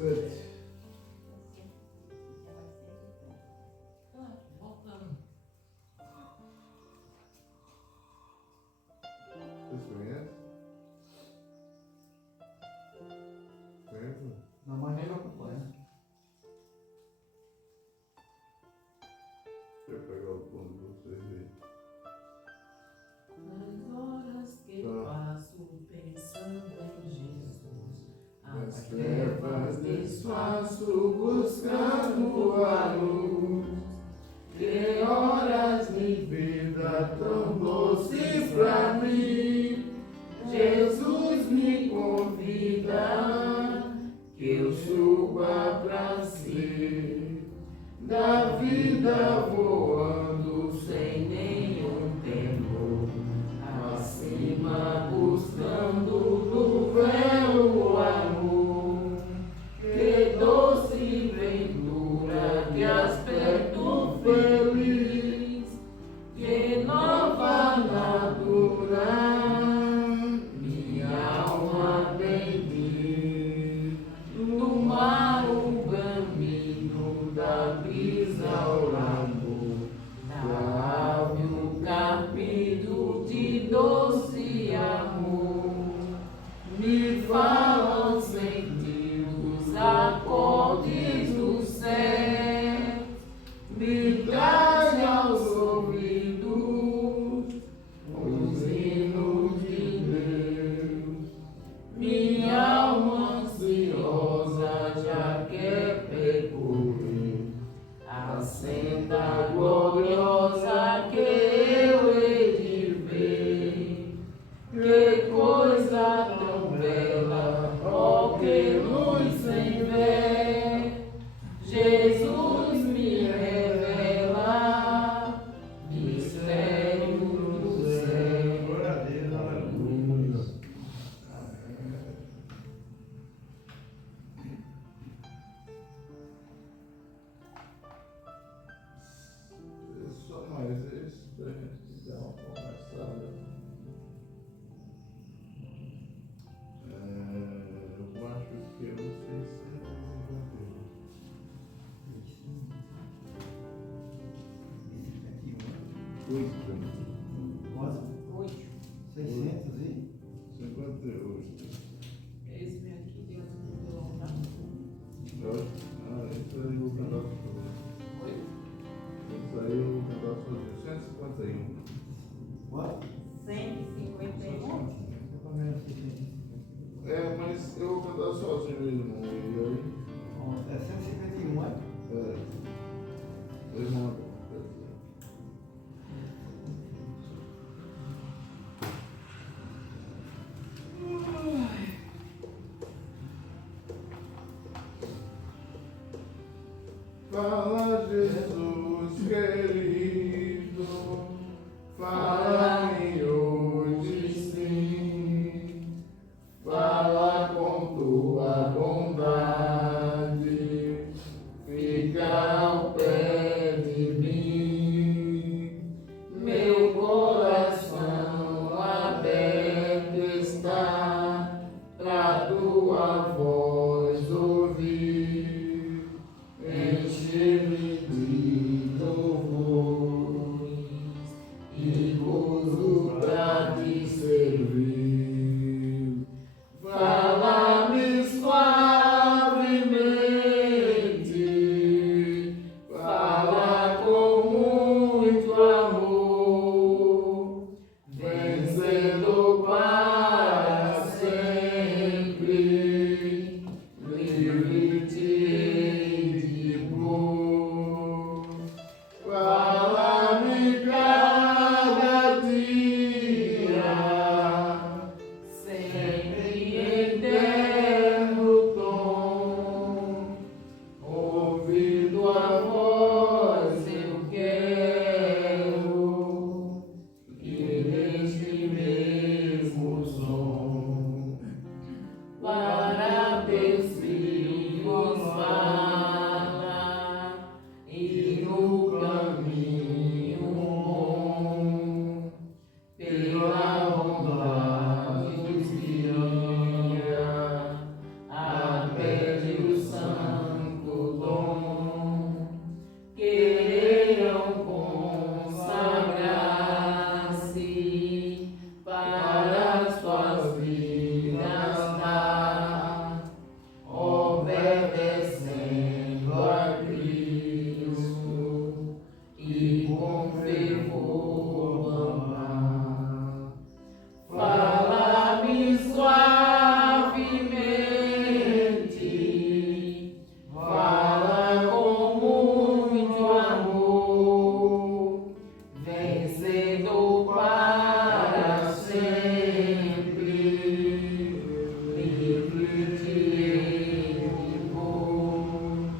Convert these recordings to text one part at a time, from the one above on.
7. Voltando. Vocês conhecem? Conhecem? Não, mas não acompanha. Deixa eu pegar o tom de vocês aí. Nas horas que passo pensando em Jesus, Nas as trevas trevas desfaço buscando a luz. Que horas de vida tão doces pra mim. Jesus me convida que eu suba pra si. Da vida voando sem nenhum temor. Acima buscando do véu o amor. Que doce ventura, que aspecto feliz, que nova natura, minha alma bem diz. No mar o caminho da brisa ao amor, da ave o carpinho de doce amor. Me falam sentidos, acordes do céu, me trazem aos ouvidos os hinos de Deus. Minha alma ansiosa já quer percorrer a senda gloriosa que eu hei de ver. Que coisa tão bela, ó, que luz sem ver. Jesus me revela mistério do céu. Glória a Deus, Aleluia. Só mais esse pra gente dar uma conversada. Eu acho que eu 651. Oito. Quanto? 8. 600 e? 58. Esse meu aqui deu um violão, tá? Isso aí eu vou cantar sozinho. Oi? Isso aí eu vou cantar sozinho. 151. Quanto? 151. Eu também não sei se Mas eu vou cantar sozinho mesmo. E aí? é 151, é? Dois modos. Fala, Jesus querido, fala-me hoje sim, fala com tua bondade, fica ao pé de mim, meu coração aberto está pra tua voz ouvir. Enche-me de louvores e vencedor para sempre, livre de erro.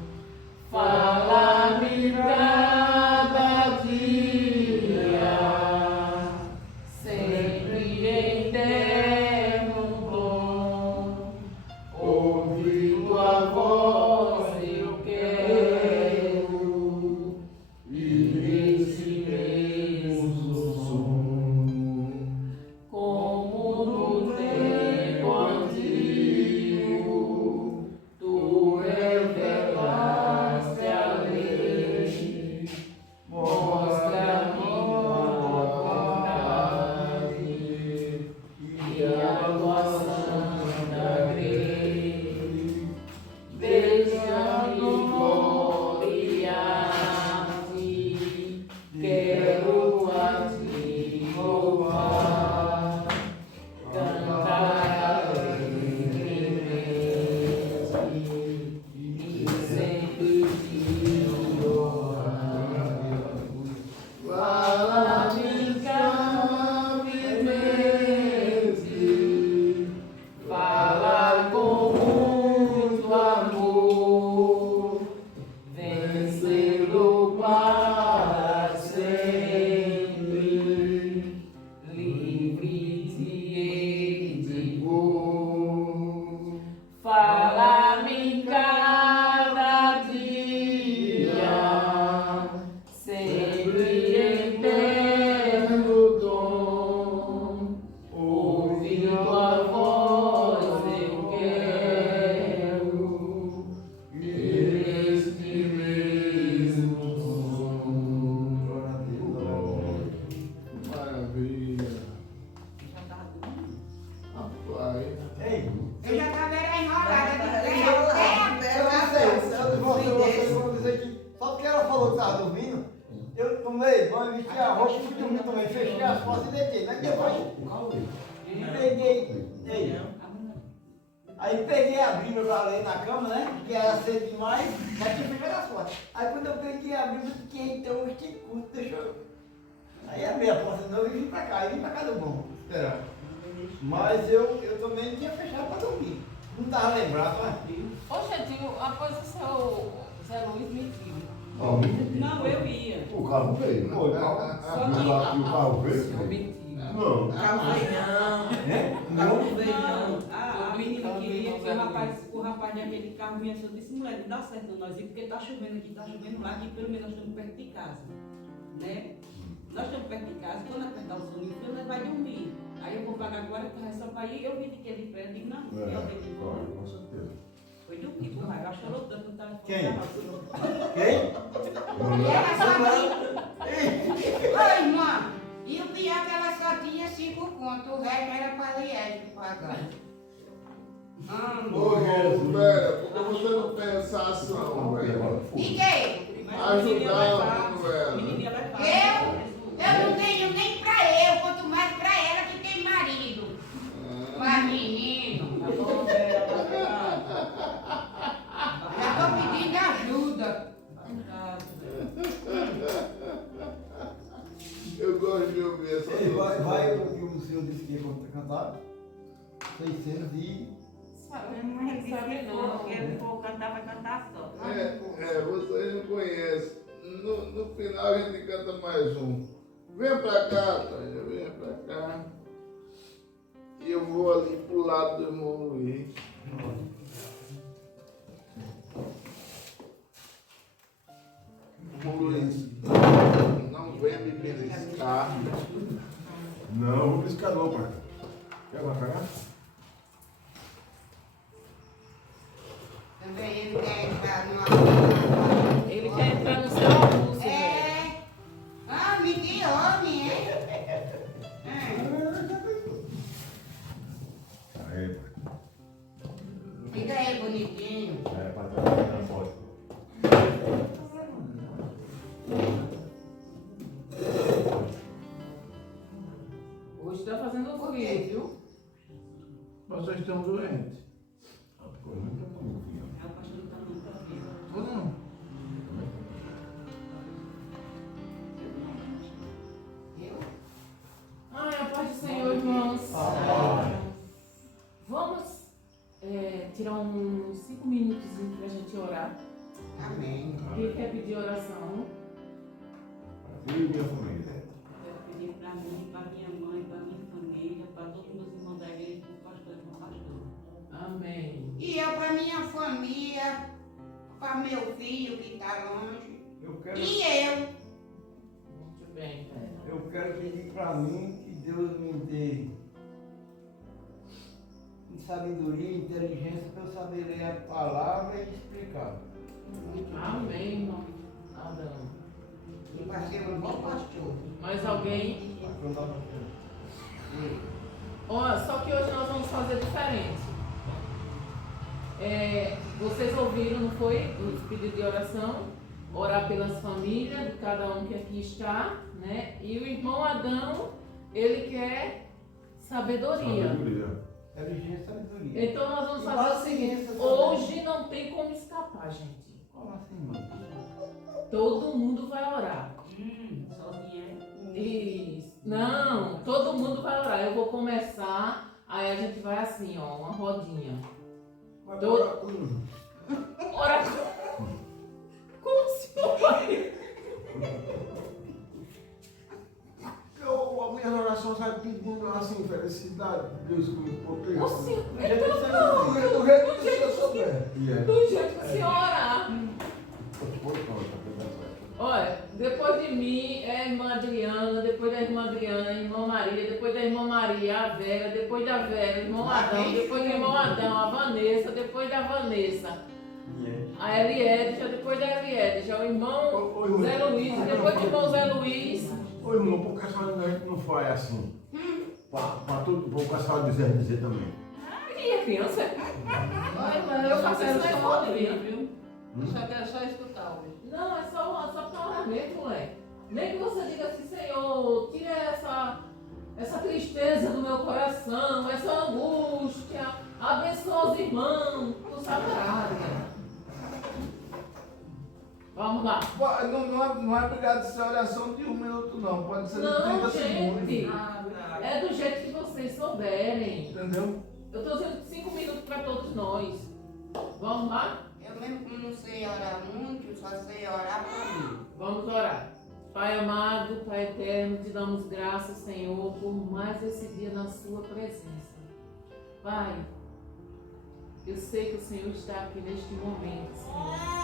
Fala-me cada dia, sempre em terno bom, ouvir tua voz eu quero, e esse mesmo som, como no tempo antigo, tu revelaste a lei, mostra-me tua vontade e a tua santa grei. Deixa-me gloriar-te, quero a ti louvar, cantar alegremente e sempre te louvar. Fala-me cabemente, fala com muito amor, vencendo para sempre, livre de erro. Fala-me cada dia, sempre em terno dom, ouvir tua voz eu quero, este mesmo som. Glória a Deus. Maravilha. Já tava dormindo. Rapaz. Ei, Eu já tava era enrolada de eu não sei, eu vou dizer que só porque ela falou que estava dormindo, eu tomei banho, vesti a roupa, fui dormir também, fechei as portas e deitei. Aí depois peguei, ei, aí peguei a Bíblia para ler na cama, né? Que era cedo demais, já tinha fechado as portas. Aí quando eu peguei a Bíblia, eu fiquei, então, que curto, deixa eu. Aí abri a porta de novo e vim para cá, do bom. Será? Mas eu também tinha fechado para dormir. Não estava lembrado, mas. Poxa, tio, após o seu Zé Luiz mentiu. Não, eu ia. O carro veio, né? Pô, E o carro veio? Eu menti. Não. Não veio não. Não, Não veio não. A Eu menina vi, queria eu vi, que o rapaz daquele carro vinha só disse, mulher, não dá certo nós ir, porque tá chovendo aqui, tá chovendo lá, que pelo menos nós estamos perto de casa. Né? Nós estamos perto de casa, quando apertar o soninho, nós vai dormir. Aí eu vou pagar agora, que é só para ir, eu vi que ele de pé, eu digo, não, eu tenho que ir embora. Com certeza. Foi dormir, com raiva, ela chorou tanto no telefone. Quem? Ela quem? E ela só tinha. Ô, irmã, e o pior é que ela só tinha 5 contos, o resto era para Liege pagar. Ô, velho, por que você não tem essa ação, velho? E quem? Ajudar a Manuela. Menininha vai falar. Eu não tenho nem pra eu, quanto mais pra ela que tem marido. Mas menino, Tá bom, velho, tá já tô pedindo ajuda. Eu gosto de ouvir essa Ele vai o que o senhor disse que ia cantar. 600 e. Ele for cantar, vai cantar só. Vocês não conhecem. No final a gente canta mais um. Vem pra cá, Tânia, vem pra cá. E eu vou ali pro lado do irmão Luiz. Irmão Luiz, não vem me beliscar. Não, vou piscar não, pai. Quer macarrão? Também ele quer entrar numa. Ele quer entrar no seu almoço, velho. É. Ah, me que homem, hein? Aí, pai. Fica aí, bonitinho. É, pra trabalhar na foto. Hoje tá fazendo frio, viu? Vocês estão doentes. Ficou muito bom, filho. É o pastor que tá muito tranquilo. Não. Eu? tirar uns 5 minutos pra gente orar. Amém. Quem quer pedir oração? Eu e minha família. Quero pedir para mim, para minha mãe, para minha família, para todos os meus irmãos da igreja, para o pastor e para a pastora. Amém. E eu para minha família, para meu filho que está longe. Eu quero, E eu. Muito bem. eu quero pedir para mim que Deus me dê sabedoria e inteligência para eu saber ler a palavra e explicar. Amém, irmão Adão. E vai ser um bom pastor. Mais alguém? Para Ó, só que hoje nós vamos fazer diferente. Vocês ouviram, não foi? Os pedidos de oração. Orar pelas famílias de cada um que aqui está, né? E o irmão Adão, ele quer sabedoria. inteligência e sabedoria. Então nós vamos E fazer o paciência seguinte: também. hoje não tem como escapar, gente. Como assim, mano? Todo mundo vai orar. Sozinha é. Isso. Não, todo mundo vai orar. Eu vou começar, aí a gente vai assim, ó, uma rodinha. Mas Todo- bora tudo. Ora, como se vai? A minha oração sai pedindo assim, felicidade, Deus que me proteja. Você, Do jeito que você Do quiser. jeito que você souber. do jeito que você orar. Olha, depois de mim é a irmã Adriana, depois da irmã Adriana, a irmã Maria, depois da irmã Maria, a Vera, depois da Vera, o irmão Adão, depois do irmão Adão, a Vanessa, depois da Vanessa, a Eliedja, depois da Eliedja, o irmão Zé Luiz, depois do irmão Zé Luiz. Ô irmão, por que a gente não faz assim? Para todo o pessoal dizer também. E a criança? Eu faço isso na escolinha. viu? Só quero só escutar hoje. Não, é só para orar mesmo, moleque. Nem que você diga assim, Senhor, tira essa tristeza do meu coração, essa angústia, abençoa os irmãos, tu sabe orar, né? Vamos lá. Não é obrigado a ser oração de 1 minuto, não. Pode ser de Não, 30 segundos. gente, é do jeito que vocês souberem. Entendeu? Eu estou dizendo 5 minutos para todos nós. Vamos lá? Eu mesmo que não sei orar muito, só sei orar para mim. Vamos orar. Pai amado, Pai eterno, te damos graças, Senhor, por mais esse dia na sua presença. Pai, eu sei que o Senhor está aqui neste momento, Senhor.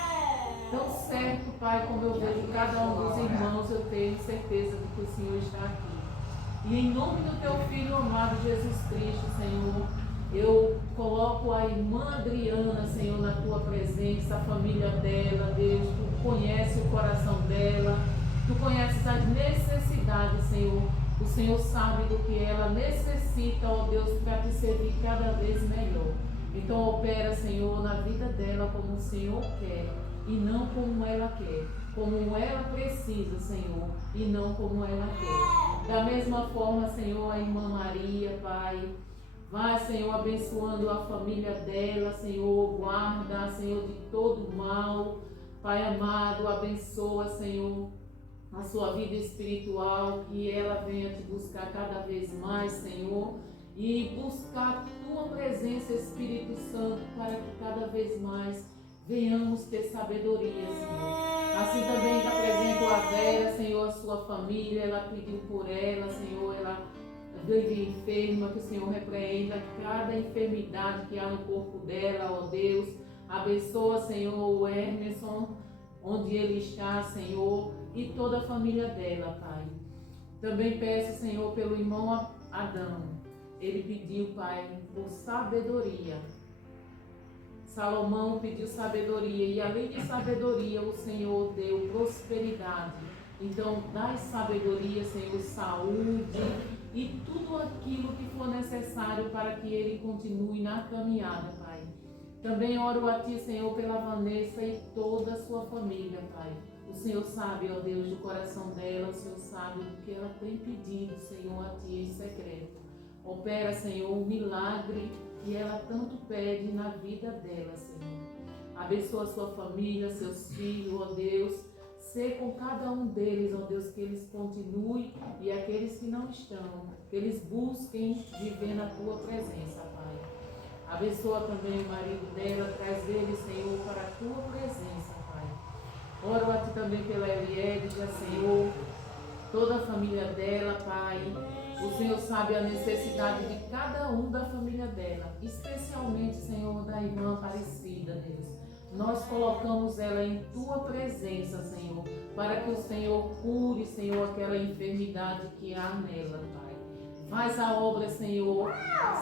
Tão certo, Pai, como eu vejo cada um dos irmãos, eu tenho certeza de que o Senhor está aqui. E em nome do teu Filho amado Jesus Cristo, Senhor, eu coloco a irmã Adriana, Senhor, na tua presença, a família dela, Deus, tu conhece o coração dela, tu conheces as necessidades, Senhor. O Senhor sabe do que ela necessita, ó Deus, para te servir cada vez melhor. Então opera, Senhor, na vida dela como o Senhor quer e não como ela quer, como ela precisa, Senhor, e não como ela quer. Da mesma forma, Senhor, a irmã Maria, Pai, vai, Senhor, abençoando a família dela, Senhor, guarda, Senhor, de todo mal. Pai amado, abençoa, Senhor, a sua vida espiritual, que ela venha te buscar cada vez mais, Senhor, e buscar a tua presença, Espírito Santo, para que cada vez mais venhamos ter sabedoria, Senhor. Assim também te apresento a Vera, Senhor, a sua família, ela pediu por ela, Senhor, ela vive enferma, que o Senhor repreenda cada enfermidade que há no corpo dela, ó Deus. Abençoa, Senhor, o Emerson, onde ele está, Senhor, e toda a família dela, Pai. Também peço, Senhor, pelo irmão Adão. Ele pediu, Pai, por sabedoria. Salomão pediu sabedoria e além de sabedoria o Senhor deu prosperidade. Então dai sabedoria, Senhor, saúde e tudo aquilo que for necessário para que ele continue na caminhada, Pai. Também oro a Ti, Senhor, pela Vanessa e toda a sua família, Pai. O Senhor sabe, ó Deus, do coração dela, o Senhor sabe do que ela tem pedido, Senhor, a Ti em secreto. Opera, Senhor, um milagre que ela tanto pede na vida dela, Senhor. Abençoa a sua família, seus filhos, ó Deus. Ser com cada um deles, ó Deus, que eles continuem e aqueles que não estão, que eles busquem viver na Tua presença, Pai. Abençoa também o marido dela, traz ele, Senhor, para a tua presença, Pai. Oro a ti também pela Eliédica, Senhor, toda a família dela, Pai. O Senhor sabe a necessidade de cada um da família dela, especialmente, Senhor, da irmã Aparecida, Deus. Nós colocamos ela em tua presença, Senhor, para que o Senhor cure, Senhor, aquela enfermidade que há nela, Pai. Faz a obra, Senhor,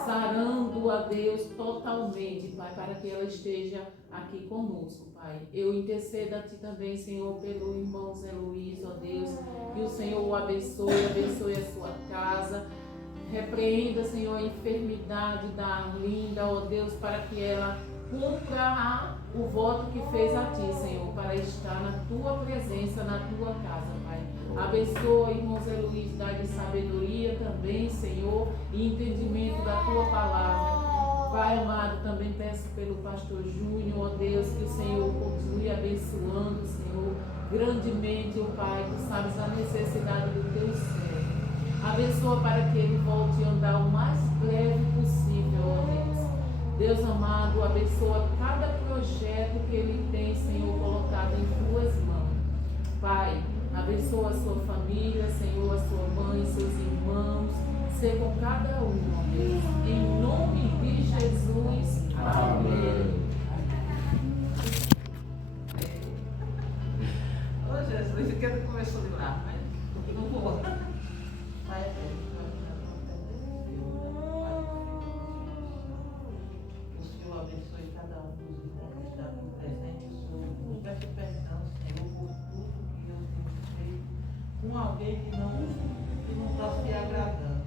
sarando a Deus totalmente, Pai, para que ela esteja aqui conosco, Pai. Eu intercedo a Ti também, Senhor, pelo irmão Zé Luiz, ó Deus, que o Senhor o abençoe, abençoe a sua casa. Repreenda, Senhor, a enfermidade da Arlinda, ó Deus, para que ela cumpra o voto que fez a Ti, Senhor, para estar na Tua presença, na Tua casa, Pai. Abençoa, irmão Zé Luiz, dá-lhe sabedoria também, Senhor, e entendimento da Tua palavra. Pai amado, também peço pelo pastor Júnior, ó Deus, que o Senhor continue abençoando, Senhor, grandemente, ó Pai, que sabes a necessidade do Teu servo. Abençoa para que ele volte a andar o mais breve possível, ó Deus. Deus amado, abençoa cada projeto que ele tem, Senhor, colocado em Tuas mãos. Pai, abençoa a sua família, Senhor, a sua mãe, seus irmãos, ser com cada um, ó Deus. Em nome de Jesus. Amém. Ô Jesus, eu quero começar de lá, mas não vou. O Senhor abençoe cada um dos irmãos que estão aqui presentes. Eu peço perdão, Senhor, por tudo que eu tenho feito com alguém que não está se agradando.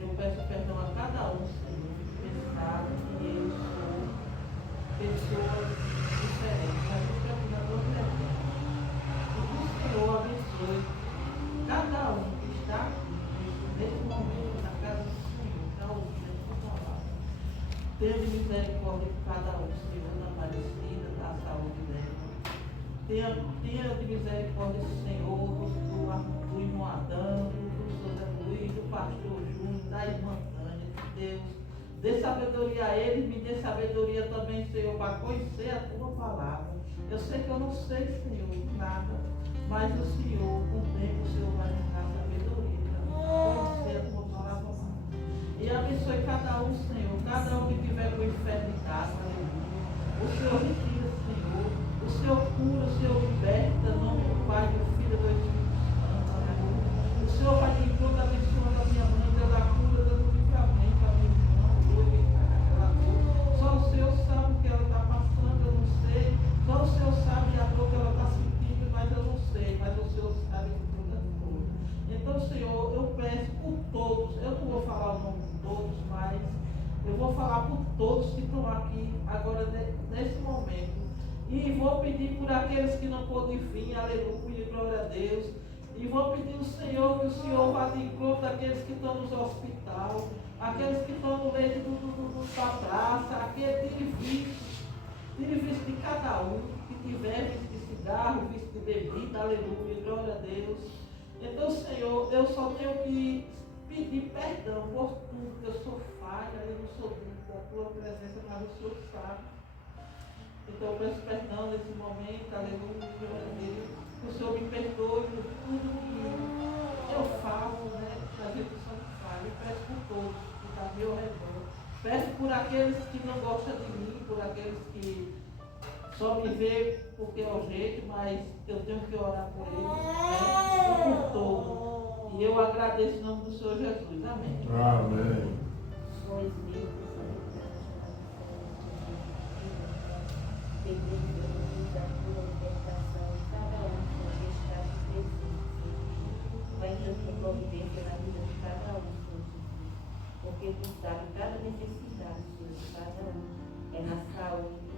Eu peço perdão a cada um, Senhor, de pensar que eu sou pessoas diferentes, mas eu peço na tua presença. E que o Senhor abençoe cada um que está aqui, nesse momento, na casa do Senhor, está ouvindo a tua palavra. Tenha misericórdia de cada um, Senhor, da Aparecida, da saúde dela. Tenha de misericórdia, Senhor, do irmão Adão, do professor Zé Luiz, do pastor Júnior, da irmã Tânia, de Deus. Dê sabedoria a eles, me dê sabedoria também, Senhor, para conhecer a tua palavra. Eu sei que eu não sei, Senhor, nada, mas o Senhor, com o tempo, o Senhor vai me dar sabedoria para conhecer a tua palavra. E abençoe cada um, Senhor, cada um que tiver com enfermidade, aleluia. O Senhor retira, Senhor. O Senhor cura, o Senhor liberta, em nome do Pai, do Filho e do Espírito Santo, aleluia. O Senhor vai de encontro, abençoando a minha mãe, dando a cura, dando livramento a minha irmã, aquela dor. Só o Senhor sabe o que ela está passando, eu não sei. Só o Senhor sabe a dor que ela está sentindo, mas eu não sei. Mas o Senhor sabe de todas as coisas. Então, Senhor, eu peço por todos, eu não vou falar o nome de todos, mas eu vou falar por todos que estão aqui agora nesse momento. E vou pedir por aqueles que não podem vir, aleluia, glória a Deus. E vou pedir ao Senhor que o Senhor vá de encontro daqueles que estão nos hospitais, aqueles que estão no meio da praça, aquele tire vício de cada um, que tiver vício de cigarro, vício de bebida, aleluia, glória a Deus. Então, Senhor, eu só tenho que pedir perdão por tudo, que eu sou falha, eu não sou digno da tua presença, mas o Senhor sabe. Então eu peço perdão nesse momento, aleluia, glória a Deus. Que o Senhor me perdoe por tudo que eu falo, né? Da gente só falha. Eu peço por todos que estão ao meu redor. Peço por aqueles que não gostam de mim, por aqueles que só me vê porque é o jeito, mas eu tenho que orar por eles, né? E por todos. E eu agradeço em nome do Senhor Jesus. Amém. Amém. Da tua libertação, cada um que está presente, vai ter tua providência na vida de cada um, Senhor Jesus, porque tu sabes cada necessidade, Senhor, de cada um, é na saúde,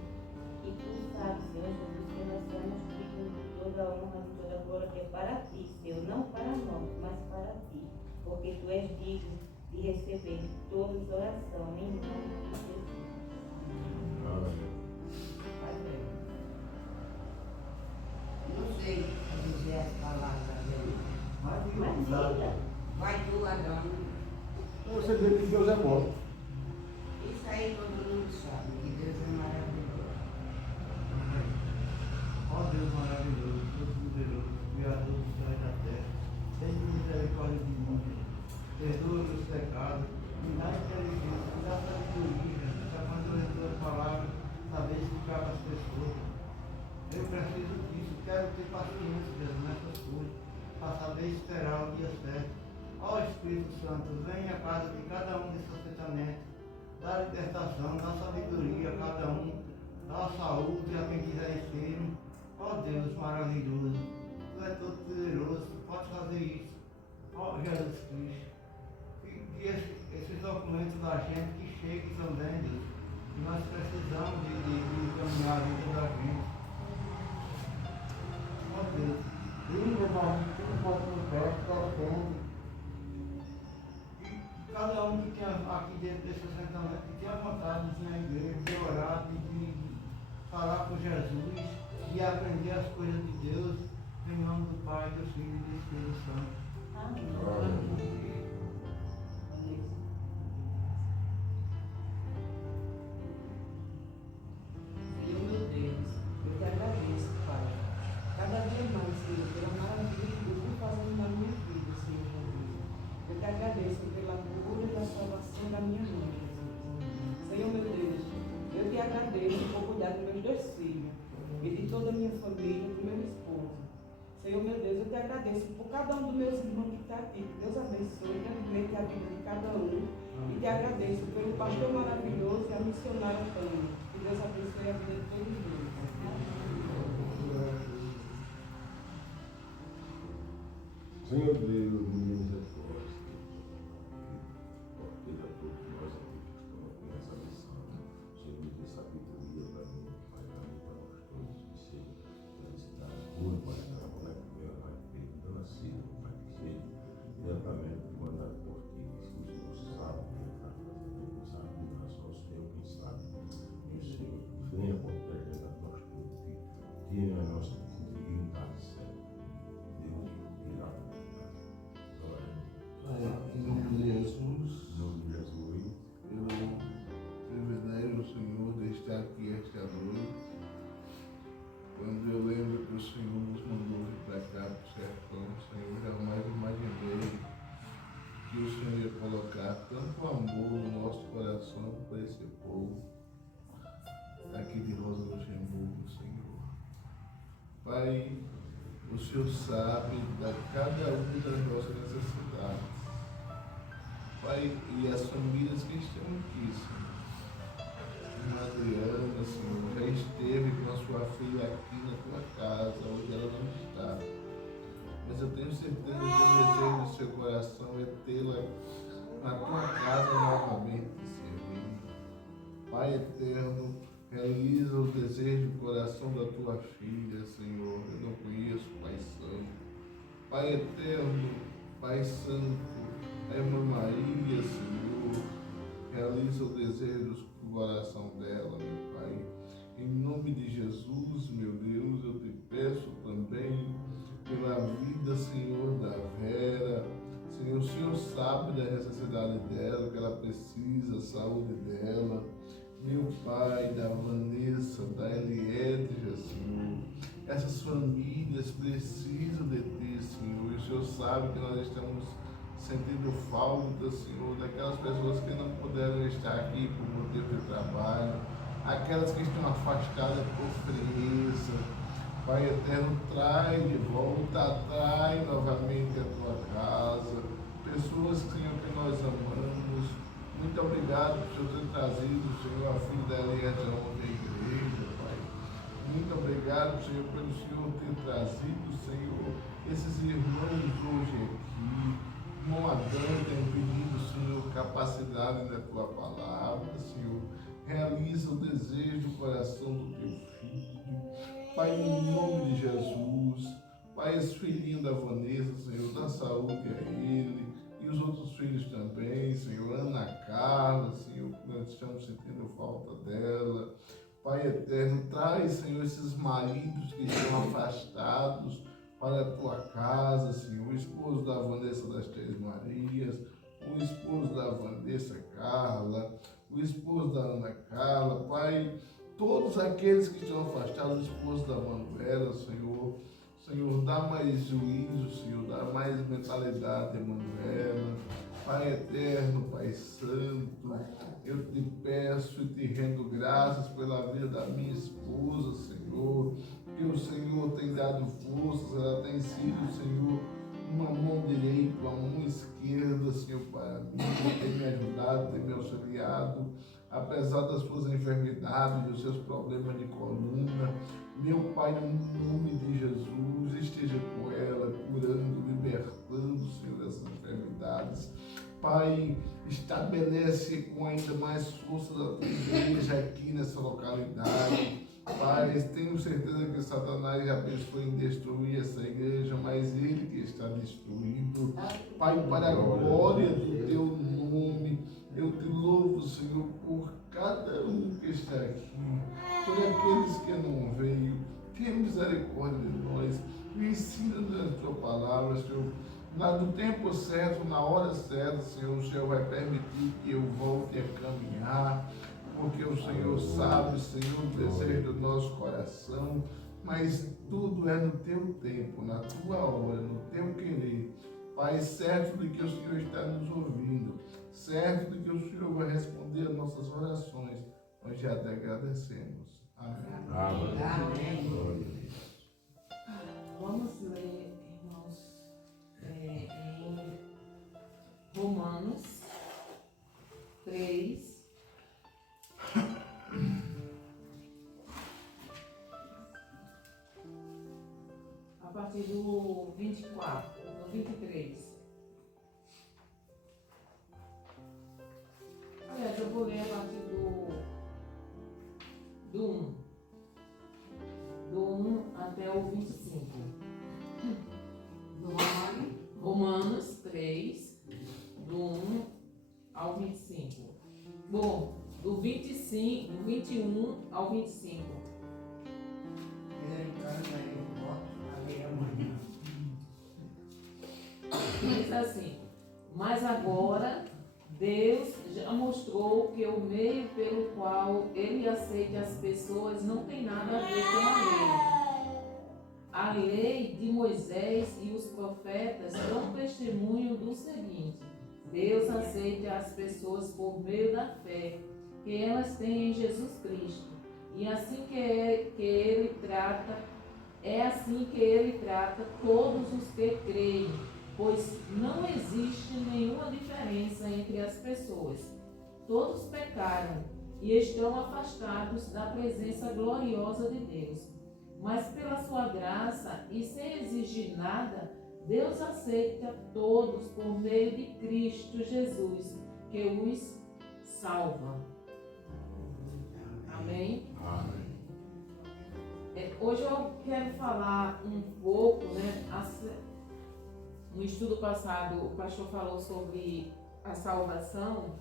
e tu sabes, Senhor Jesus, que nós somos dignos de toda a honra e toda a glória que é para ti, Senhor, não para nós, mas para ti, porque tu és digno de receber toda a oração, em nome de Jesus. Amém. Não sei dizer as palavras dele. Vai tu, Adão. Você vê que Deus é bom. Isso aí, quando sabe que Deus é maravilhoso. Ó Deus maravilhoso, Deus poderoso, Criador do céu e da terra, tem misericórdia de nós, perdoa os pecados, me dá inteligência, me dá sabedoria, para quando eu entro a palavra, saber explicar para as pessoas. Eu preciso disso, quero ter paciência, Deus, nessas coisas, para saber esperar o dia certo. Ó Espírito Santo, vem à casa de cada um desses assentamentos, dá libertação, dá sabedoria a cada um, dá saúde a quem quiser ensino. Ó Deus maravilhoso, Tu és todo poderoso, Tu pode fazer isso. Ó Jesus Cristo, que esses documentos da gente que cheguem também, Deus, que nós precisamos de caminhar a vida da gente. Ó Deus, língua da gente, tudo pode no pé, defende. E cada um que tem aqui dentro desse assentamento, que tenha vontade de ir na igreja, de orar, de falar com Jesus, de aprender as coisas de Deus, em nome do Pai, do Filho e do Espírito Santo. Amém. Senhor meu Deus, eu te agradeço, Pai. Cada dia mais, Senhor, pela maravilha que tu vem fazendo na minha vida, Senhor Jesus. Eu te agradeço pela cura e da salvação da minha mãe, Jesus. Senhor meu Deus, eu te agradeço por cuidar dos meus 2 filhos e de toda a minha família, do meu esposo. Senhor meu Deus, eu te agradeço por cada um dos meus irmãos que está aqui. Que Deus abençoe grandemente a vida de cada um. E te agradeço pelo pastor maravilhoso e a missionária Tânia. Que Deus abençoe a vida de todos nós. Senhor Deus, misericórdia, ordena a todos nós aqui que estamos aqui nessa missão. Senhor, me dê sabedoria para mim, Pai, para mim, para nós todos, que seja felicidade, cura, Pai, para a mulher primeira, Pai, que veio dando a cena, Pai, que seja diretamente mandado por ti, que o Senhor sabe o que está fazendo, quem sabe o coração, o Senhor, quem sabe, e o Senhor venha proteger a nós todos, que tenha a nossa dignidade certa. Deus irá. Em nome de Jesus, Em nome de Jesus. eu privilégio, Senhor, de estar aqui esta noite. Quando eu lembro que o Senhor nos mandou vir para cá, para o sertão, Senhor, jamais imaginei que o Senhor ia colocar tanto amor no nosso coração para esse povo aqui de Rosa Luxemburgo, Senhor. Pai, o Senhor sabe de cada uma das nossas necessidades. Pai, e as famílias que estão aqui, Senhor. Irmã Adriana, Senhor, já esteve com a sua filha aqui na tua casa, onde ela não está. Mas eu tenho certeza que o desejo do seu coração é tê-la na tua casa novamente, servindo. Pai eterno, realiza o desejo do coração da tua filha, Senhor. Eu não conheço, Pai Santo. Pai eterno, Pai Santo, a irmã Maria, Senhor, realiza o desejo do coração dela, meu Pai. Em nome de Jesus, meu Deus, eu te peço também pela vida, Senhor, da Vera. Senhor, o Senhor sabe da necessidade dela, que ela precisa, a saúde dela. Meu Pai, da Vanessa, da Eliedja, Senhor. Essas famílias precisam de Ti, Senhor. E o Senhor sabe que nós estamos sentindo falta, Senhor, daquelas pessoas que não puderam estar aqui por motivo de trabalho, aquelas que estão afastadas por frieza. Pai eterno, traz de volta, atrai novamente a Tua casa, pessoas, Senhor, que nós amamos. Muito obrigado por Senhor ter trazido, Senhor, a filha da Eliedja ontem à igreja, Pai. Muito obrigado, Senhor, pelo Senhor ter trazido, Senhor, esses irmãos hoje aqui. Irmão Adão tem pedido, Senhor, capacidade da Tua palavra, Senhor. Realiza o desejo do coração do Teu filho. Pai, em nome de Jesus. Pai, esse filhinho da Vanessa, Senhor, dá saúde a ele. E os outros filhos também, Senhor. Ana Carla, Senhor, que nós estamos sentindo falta dela. Pai eterno, traz, Senhor, esses maridos que estão afastados para a Tua casa, Senhor. O esposo da Vanessa das Três Marias, o esposo da Vanessa Carla, o esposo da Ana Carla, todos aqueles que estão afastados do esposo da Manuela, Senhor. Senhor, dá mais juízo, Senhor, dá mais mentalidade a Manuela. Pai eterno, Pai santo, eu te peço e te rendo graças pela vida da minha esposa, Senhor, que o Senhor tem dado forças, ela tem sido, Senhor, uma mão direita, uma mão esquerda, Senhor, para mim, tem me ajudado, tem me auxiliado, apesar das suas enfermidades, dos seus problemas de coluna. Meu Pai, no nome de Jesus, esteja com ela, curando, libertando, Senhor, dessas enfermidades. Pai, estabelece com ainda mais força da tua igreja aqui nessa localidade. Pai, tenho certeza que Satanás já pensou em destruir essa igreja, mas ele que está destruindo. Pai, para a glória do teu nome, eu te louvo, Senhor, por cada um que está aqui, por aqueles que não veio. Tenha misericórdia de nós, me ensina a tua palavra, Senhor. No tempo certo, na hora certa, Senhor, o Senhor vai permitir que eu volte a caminhar, porque o Senhor sabe, Senhor, o desejo do nosso coração, mas tudo é no teu tempo, na tua hora, no teu querer. Pai, certo de que o Senhor está nos ouvindo, certo de que o Senhor vai responder as nossas orações, nós já te agradecemos. Amém. Amém. Vamos ler, irmãos, em Romanos 3. A partir do 24, do 23. Aliás, eu vou ler a partir do 1. Do 1 até o 25. Romanos 3, do 1 ao 25. Bom, do 25, do 21 ao 25. Diz assim: mas agora Deus já mostrou que o meio pelo qual Ele aceita as pessoas não tem nada a ver com a lei. A lei de Moisés e os profetas dão testemunho do seguinte: Deus aceita as pessoas por meio da fé que elas têm em Jesus Cristo. E assim é assim que Ele trata todos os que creem, pois não existe nenhuma diferença entre as pessoas. Todos pecaram e estão afastados da presença gloriosa de Deus. Mas pela sua graça e sem exigir nada, Deus aceita todos por meio de Cristo Jesus, que os salva. Amém? Amém. Hoje eu quero falar um pouco, né? No estudo passado, o pastor falou sobre a salvação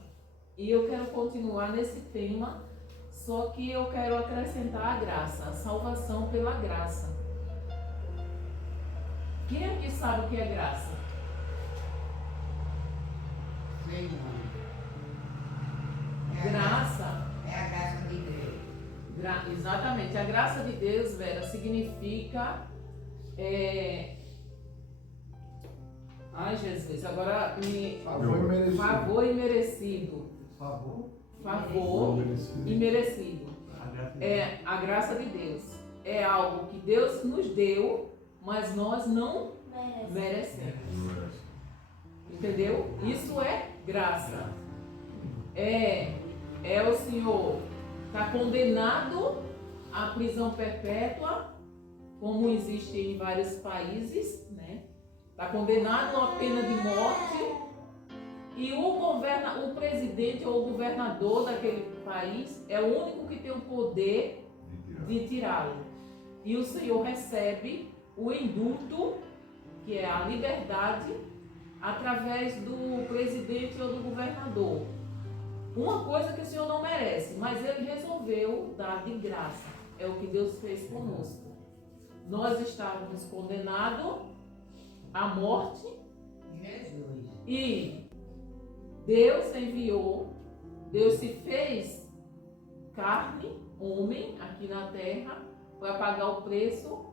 e eu quero continuar nesse tema, só que eu quero acrescentar a graça, a salvação pela graça. Quem aqui sabe o que é graça? Graça. É a graça de Deus. Exatamente. A graça de Deus, Vera, significa... Ai, Jesus, agora favor e merecido. Favor e merecido. A graça de Deus. É algo que Deus nos deu, mas nós não merecemos. Entendeu? Isso é graça. O Senhor está condenado à prisão perpétua, como existe em vários países, né? Está condenado a uma pena de morte e o presidente ou o governador daquele país é o único que tem o poder de tirá-lo. E o Senhor recebe o indulto, que é a liberdade, através do presidente ou do governador. Uma coisa que o Senhor não merece, mas Ele resolveu dar de graça. É o que Deus fez conosco. Nós estávamos condenados à morte. Jesus. E Deus enviou, Deus se fez carne, homem aqui na terra para pagar o preço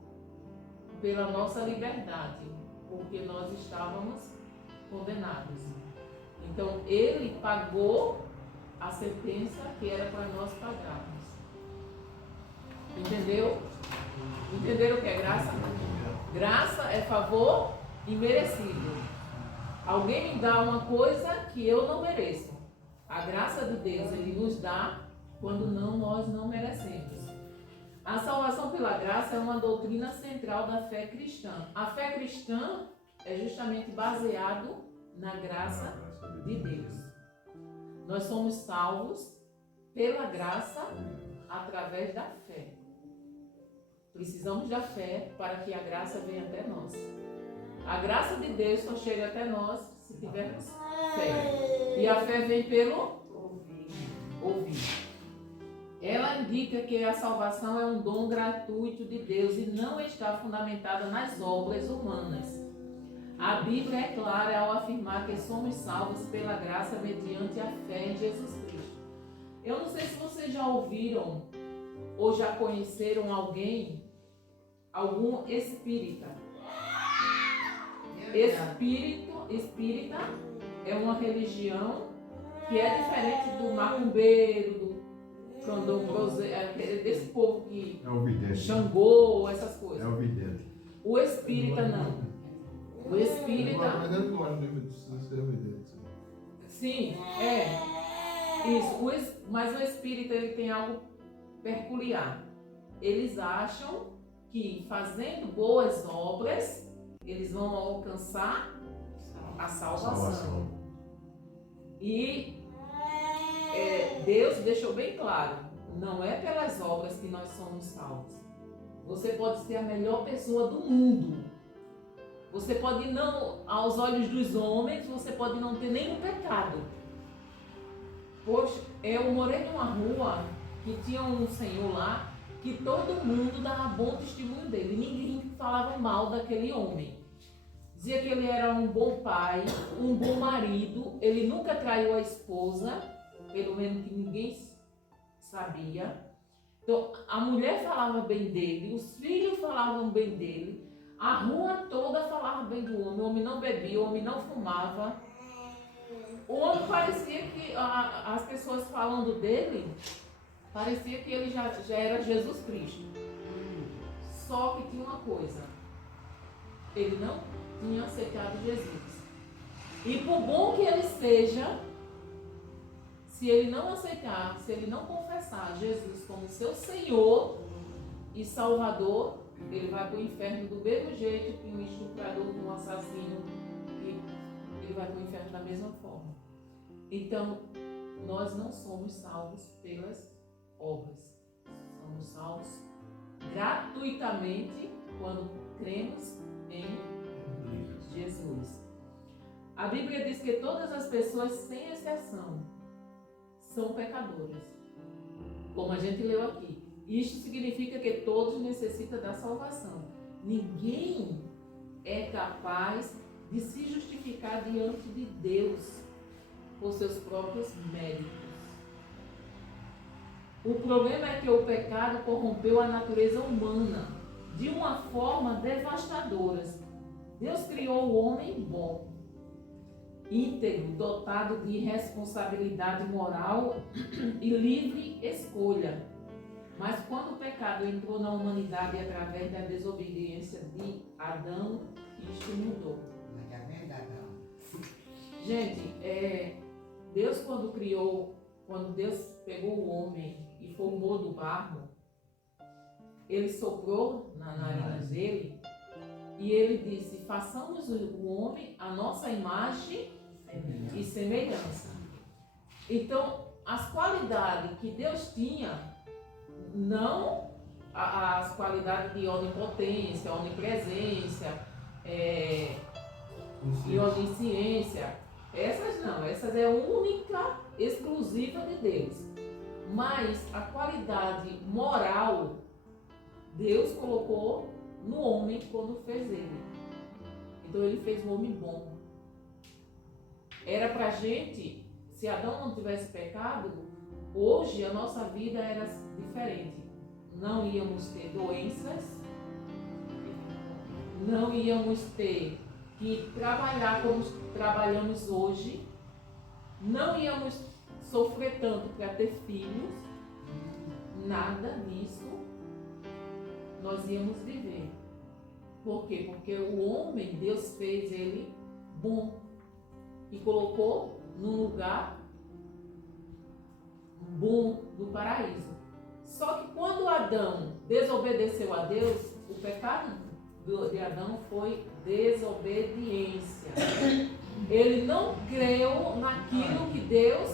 pela nossa liberdade, porque nós estávamos condenados. Então ele pagou a sentença que era para nós pagarmos. Entendeu? Entenderam o que é graça? Graça é favor imerecido. Alguém me dá uma coisa que eu não mereço. A graça de Deus ele nos dá quando nós não merecemos. A salvação pela graça é uma doutrina central da fé cristã. A fé cristã é justamente baseado na graça de Deus. Nós somos salvos pela graça através da fé. Precisamos da fé para que a graça venha até nós. A graça de Deus só chega até nós se tivermos fé. E a fé vem pelo ouvir. Ela indica que a salvação é um dom gratuito de Deus e não está fundamentada nas obras humanas. A Bíblia é clara ao afirmar que somos salvos pela graça mediante a fé em Jesus Cristo. Eu não sei se vocês já ouviram ou já conheceram algum espírita. Espírita é uma religião que é diferente do macumbeiro, do candomblé, desse povo que É o vidente. Xangô, essas coisas. É o vidente. O espírita não. O espírita, Mas ele pode ser evidente. sim, é isso. Mas o espírita ele tem algo peculiar. Eles acham que fazendo boas obras eles vão alcançar a salvação. E Deus deixou bem claro, não é pelas obras que nós somos salvos. Você pode ser a melhor pessoa do mundo. Você pode não, aos olhos dos homens, você pode não ter nenhum pecado. Poxa, eu morei numa rua que tinha um senhor lá que todo mundo dava bom testemunho dele. Ninguém falava mal daquele homem. Dizia que ele era um bom pai, um bom marido, ele nunca traiu a esposa, pelo menos que ninguém sabia. Então, a mulher falava bem dele, os filhos falavam bem dele, a rua toda falava bem do homem. O homem não bebia, o homem não fumava. O homem parecia que, as pessoas falando dele, parecia que ele já era Jesus Cristo. Só que tinha uma coisa, ele não tinha aceitado Jesus. E por bom que ele seja, se ele não aceitar, se ele não confessar Jesus como seu Senhor e Salvador, ele vai para o inferno do mesmo jeito que um estuprador, que um assassino, ele vai para o inferno da mesma forma. Então, nós não somos salvos pelas obras. Somos salvos gratuitamente quando cremos em Jesus. A Bíblia diz que todas as pessoas, sem exceção, são pecadoras, como a gente leu aqui. Isto significa que todos necessitam da salvação. Ninguém é capaz de se justificar diante de Deus por seus próprios méritos. O problema é que o pecado corrompeu a natureza humana de uma forma devastadora. Deus criou o homem bom, íntegro, dotado de responsabilidade moral e livre escolha. Mas quando o pecado entrou na humanidade através da desobediência de Adão, isto mudou. Gente, Deus quando Deus pegou o homem e formou do barro, ele soprou na nariz dele e ele disse: façamos o homem a nossa imagem e semelhança. Então, as qualidades que Deus tinha, não as qualidades de onipotência, onipresença, e onisciência, essas não, essas é única, exclusiva de Deus. Mas a qualidade moral, Deus colocou no homem quando fez ele. Então ele fez um homem bom. Era pra gente, se Adão não tivesse pecado, Hoje a nossa vida era diferente. Não íamos ter doenças, não íamos ter que trabalhar como trabalhamos hoje, não íamos sofrer tanto para ter filhos, nada disso nós íamos viver. Por quê? Porque o homem, Deus fez ele bom e colocou num lugar bom do paraíso. Só que quando Adão desobedeceu a Deus, o pecado de Adão foi desobediência. Ele não creu naquilo que Deus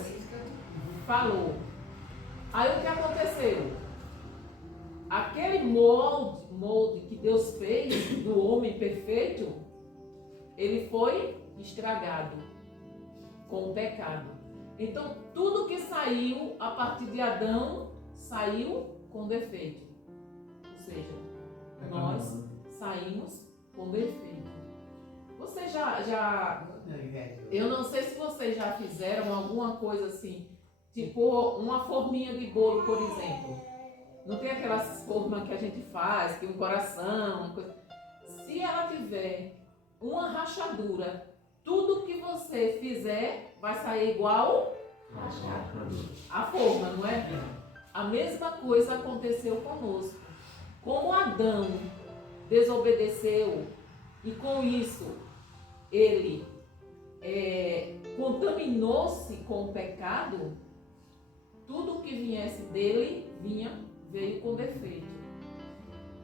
falou. Aí o que aconteceu? Aquele molde que Deus fez do homem perfeito, ele foi estragado com o pecado. Então, tudo que saiu a partir de Adão, saiu com defeito. Ou seja, nós saímos com defeito. Você eu não sei se vocês já fizeram alguma coisa assim, tipo uma forminha de bolo, por exemplo. Não tem aquelas formas que a gente faz, que um coração, uma coisa. Se ela tiver uma rachadura, tudo que você fizer vai sair igual a forma, não é? A mesma coisa aconteceu conosco. Como Adão desobedeceu e com isso ele contaminou-se com o pecado, tudo que viesse dele veio com defeito.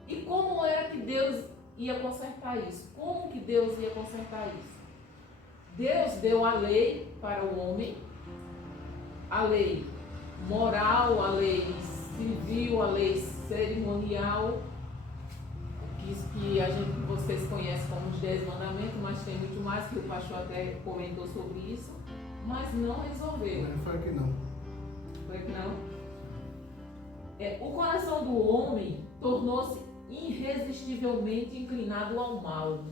E como era que Deus ia consertar isso? Como que Deus ia consertar isso? Deus deu a lei para o homem, a lei moral, a lei civil, a lei cerimonial, que vocês conhecem como os 10 mandamentos, mas tem muito mais, que o pastor até comentou sobre isso, mas não resolveu. Não foi que não. Foi que não? O coração do homem tornou-se irresistivelmente inclinado ao mal.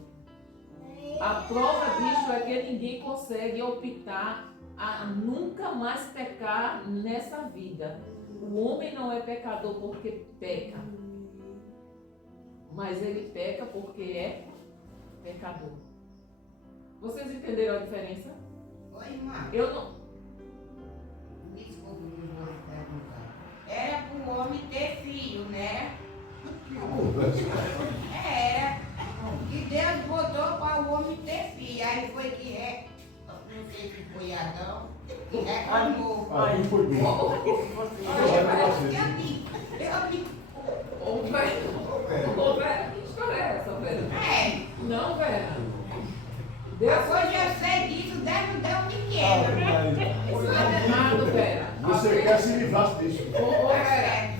A prova disso é que ninguém consegue optar a nunca mais pecar nessa vida. O homem não é pecador porque peca, mas ele peca porque é pecador. Vocês entenderam a diferença? Oi, irmã. Eu não. Desculpa, eu vou perguntar. Era para o homem ter filho, né? Era. Que Deus botou para o homem ter filho. Aí foi que não sei se foi Adão, que reclamou. Aí foi bem. Ô, Vera, que história é essa, Vera? Não, Vera. Hoje eu sei disso, Deus deu pequeno. Isso é errado, Vera. Você quer se livrar disso? Ô,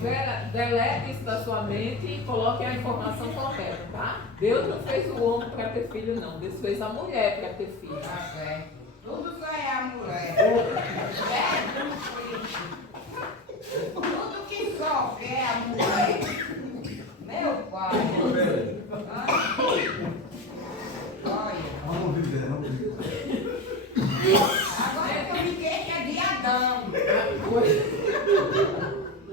Vera, delete isso da sua mente e coloque a informação correta, tá? Deus não fez o homem para ter filho, não. Deus fez a mulher para ter filho. Tá certo. Tudo só é a mulher. Tudo que sofre é a mulher. Meu pai. Olha. Vamos viver, vamos viver. Agora que eu me queixo de Adão.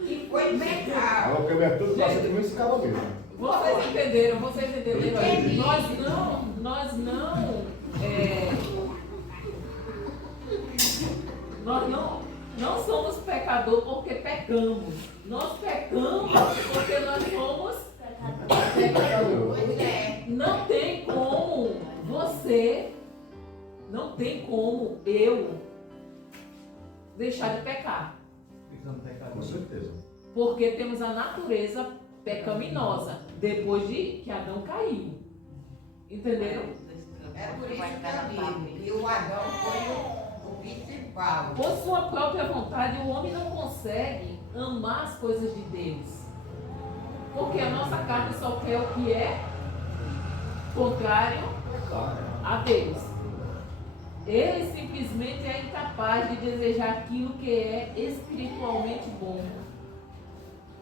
Que foi pecado. Ela quer tudo passa com esse cara mesmo. Vocês entenderam? Entendi. Nós não somos pecadores porque pecamos. Nós pecamos porque nós somos pecadores. Pois é. Não tem como você, não tem como eu deixar de pecar. Ficando pecador. Com certeza. Porque temos a natureza pecaminosa depois de que Adão caiu. Entenderam? É por isso que eu digo que o Adão foi o principal. Por sua própria vontade, o homem não consegue amar as coisas de Deus. Porque a nossa carne só quer o que é contrário a Deus. Ele simplesmente é incapaz de desejar aquilo que é espiritualmente bom.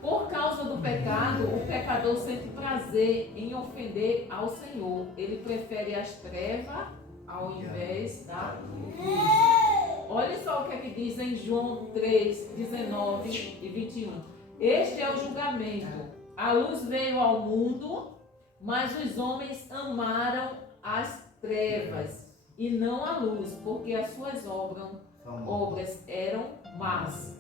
Por causa do pecado, o pecador sente prazer em ofender ao Senhor. Ele prefere as trevas ao invés da luz. Olha só o que é que diz em João 3, 19 e 21. Este é o julgamento. A luz veio ao mundo, mas os homens amaram as trevas e não a luz, porque as suas obras eram más.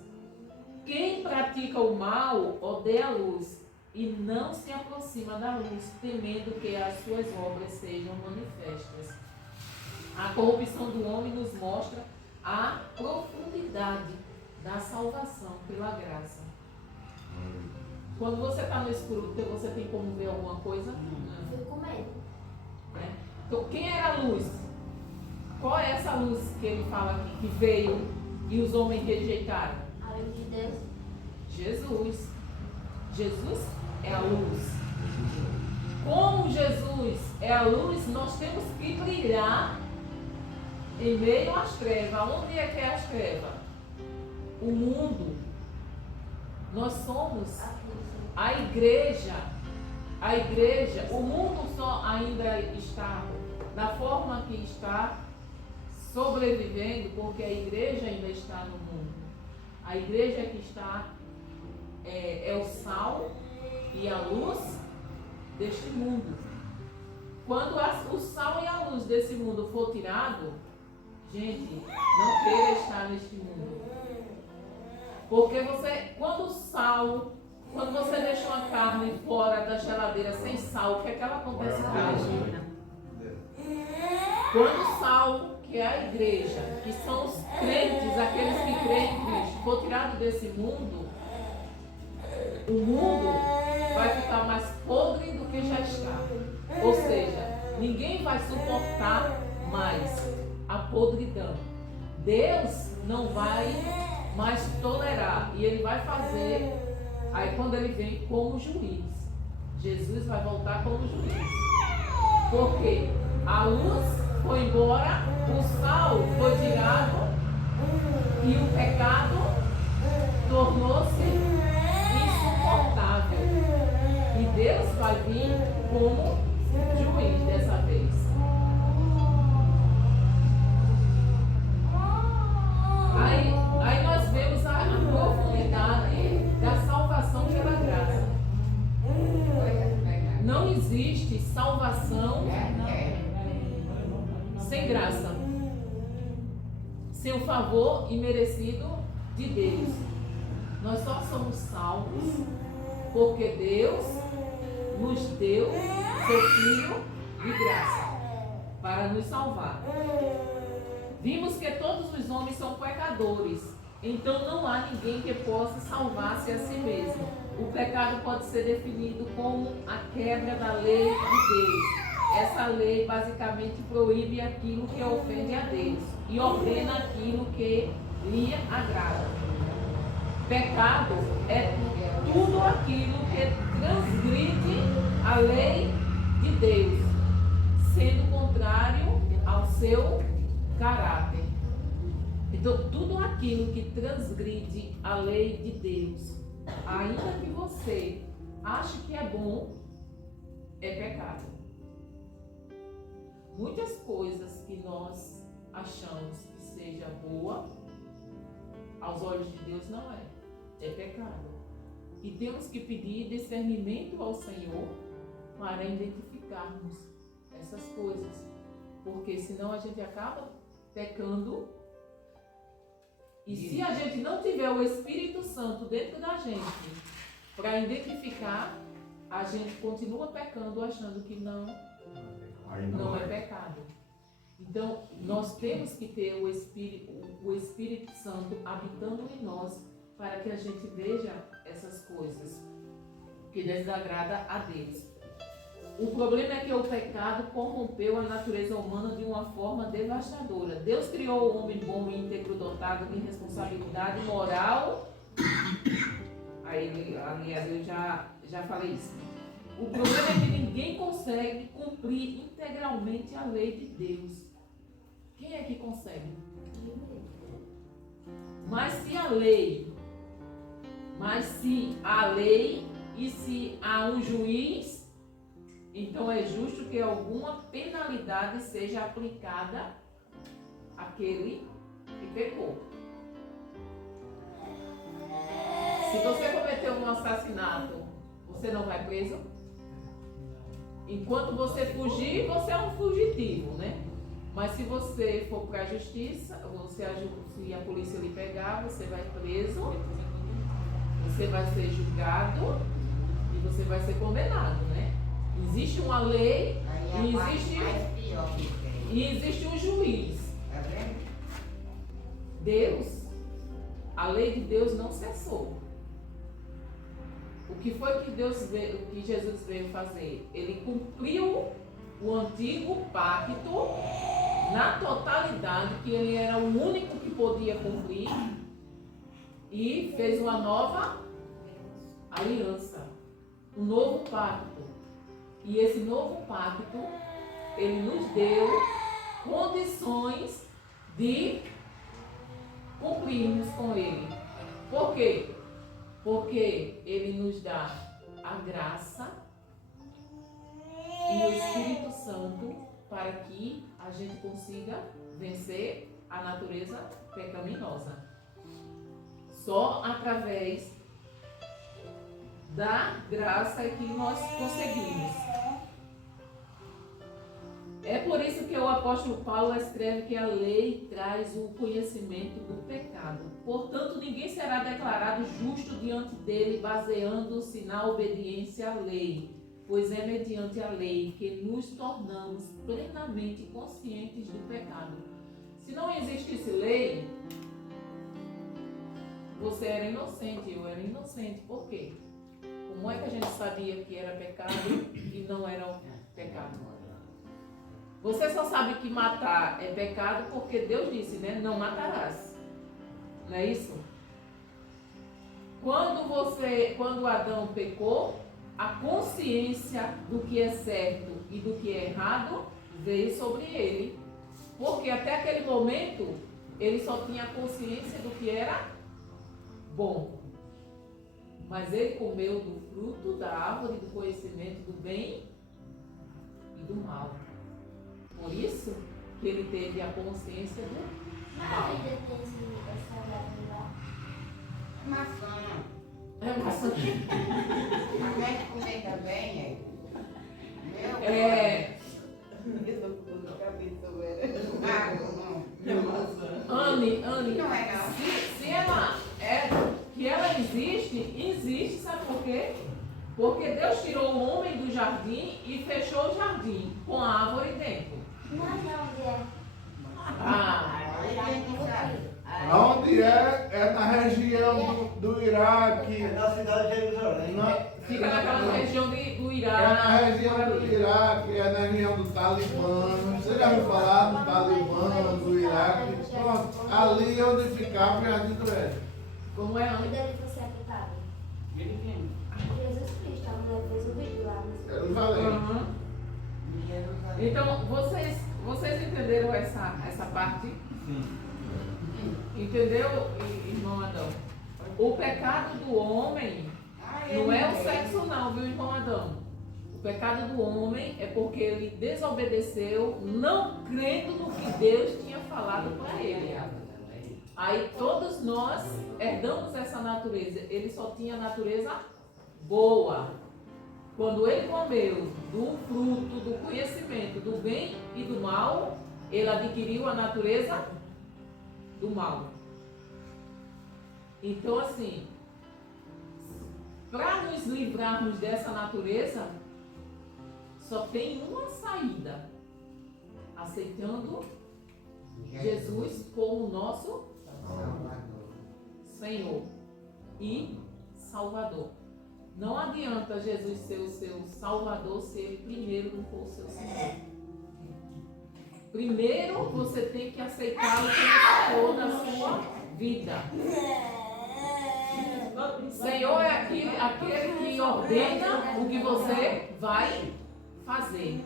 Quem pratica o mal odeia a luz e não se aproxima da luz, temendo que as suas obras sejam manifestas. A corrupção do homem nos mostra a profundidade da salvação pela graça. Quando você está no escuro, você tem como ver alguma coisa? Não. Fui com medo. Né? Então, quem era a luz? Qual é essa luz que ele fala aqui, que veio e os homens rejeitaram? A luz de Deus. Jesus. Jesus é a luz. Como Jesus é a luz, nós temos que brilhar em meio às trevas. Onde é que é as trevas? O mundo. Nós somos a igreja. A igreja, o mundo só ainda está da forma que está, sobrevivendo, porque a igreja ainda está no mundo. A igreja que está é o sal e a luz deste mundo. Quando o sal e a luz desse mundo for tirado, gente, não queira estar neste mundo. Porque quando você deixa uma carne fora da geladeira sem sal, o que é que ela acontece com ela? Quando o sal, que é a igreja, que são os crentes, aqueles que creem em Cristo, for tirado desse mundo, o mundo vai ficar mais podre do que já está. Ou seja, ninguém vai suportar mais a podridão. Deus não vai mais tolerar. E ele vai fazer, aí quando ele vem como juiz, Jesus vai voltar como juiz. Porque a luz foi embora, o sal foi tirado e o pecado tornou-se insuportável. E Deus vai vir como juiz dessa vez. Aí nós vemos a profundidade da salvação pela graça. Não existe salvação sem graça, sem o favor imerecido de Deus. Nós só somos salvos porque Deus nos deu seu Filho de graça para nos salvar. Vimos que todos os homens são pecadores, então não há ninguém que possa salvar-se a si mesmo. O pecado pode ser definido como a quebra da lei de Deus. Essa lei basicamente proíbe aquilo que ofende a Deus e ordena aquilo que lhe agrada. Pecado é tudo aquilo que transgride a lei de Deus, sendo contrário ao seu caráter. Então, tudo aquilo que transgride a lei de Deus, ainda que você ache que é bom, é pecado. Muitas coisas que nós achamos que seja boa, aos olhos de Deus não é pecado. E temos que pedir discernimento ao Senhor para identificarmos essas coisas, porque senão a gente acaba pecando. E se a gente não tiver o Espírito Santo dentro da gente para identificar, a gente continua pecando achando que não é pecado. Então, nós temos que ter o Espírito Santo habitando em nós para que a gente veja essas coisas que desagrada a Deus. O problema é que o pecado corrompeu a natureza humana de uma forma devastadora. Deus criou o homem bom e íntegro, dotado de responsabilidade moral. Aliás, eu já falei isso. O problema é que ninguém consegue cumprir integralmente a lei de Deus. Quem é que consegue? Mas se a lei e se há um juiz, então é justo que alguma penalidade seja aplicada àquele que pecou. Se você cometeu um assassinato, você não vai preso? Enquanto você fugir, você é um fugitivo, né? Mas se você for para a justiça, se a polícia lhe pegar, você vai preso, você vai ser julgado e você vai ser condenado, né? Existe uma lei Aí e a parte existe, mais pior que tem. e existe um juiz. Tá vendo? Deus, a lei de Deus não cessou. O que foi que que Jesus veio fazer? Ele cumpriu o antigo pacto na totalidade, que ele era o único que podia cumprir, e fez uma nova aliança, um novo pacto. E esse novo pacto, ele nos deu condições de cumprirmos com ele. Por quê? Porque ele nos dá a graça e o Espírito Santo para que a gente consiga vencer a natureza pecaminosa. Só através da graça é que nós conseguimos. É por isso que o apóstolo Paulo escreve que a lei traz o conhecimento do pecado. Portanto, ninguém será declarado justo diante dele baseando-se na obediência à lei, pois é mediante a lei que nos tornamos plenamente conscientes do pecado. Se não existisse lei, você era inocente, eu era inocente. Por quê? Como é que a gente sabia que era pecado e não era pecado? Você só sabe que matar é pecado porque Deus disse, né? Não matarás. Não é isso? Quando Adão pecou, a consciência do que é certo e do que é errado veio sobre ele. Porque até aquele momento, ele só tinha consciência do que era bom. Mas ele comeu do fruto da árvore do conhecimento do bem e do mal. Por isso que ele teve a consciência do mal. Maçã. É maçã. A gente comer também, é. Meu Anne, Não é não. se ela que ela existe, sabe por quê? Porque Deus tirou o homem do jardim e fechou o jardim com a árvore dentro. Aí a gente sabe. Onde é? É na região do Iraque. É na cidade de Jerusalém. Fica naquela região do É na Iraque. região do Iraque, é na região do Talibã. Você já ouviu falar do Talibã, do Iraque? Pronto, ali é onde ficava o Jardim do Éden. Como é, Anne? Jesus Cristo, a mulher fez o vídeo lá. Eu falei. Uhum. Então, vocês entenderam essa parte? Sim. Entendeu, irmão Adão? O pecado do homem não é o sexo não, viu, irmão Adão? O pecado do homem é porque ele desobedeceu, não crendo no que Deus tinha falado para ele. Aí todos nós herdamos essa natureza. Ele só tinha natureza boa. Quando ele comeu do fruto do conhecimento do bem e do mal, ele adquiriu a natureza do mal. Então, assim, para nos livrarmos dessa natureza, só tem uma saída: aceitando Jesus como nosso Senhor e Salvador. Não adianta Jesus ser o seu Salvador se ele primeiro não for o seu Senhor. Primeiro você tem que aceitá-lo como Senhor da sua vida. Senhor é aquele que ordena o que você vai fazer.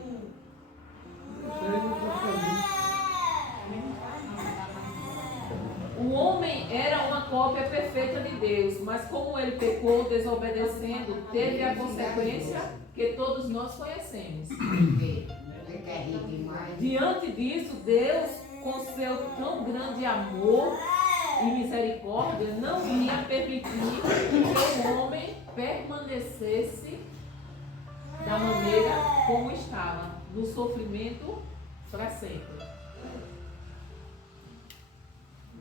O homem era uma cópia perfeita de Deus, mas como ele pecou desobedecendo, teve a consequência que todos nós conhecemos. Diante disso, Deus, com seu tão grande amor e misericórdia, misericórdia não ia permitir que o homem permanecesse da maneira como estava, no sofrimento para sempre.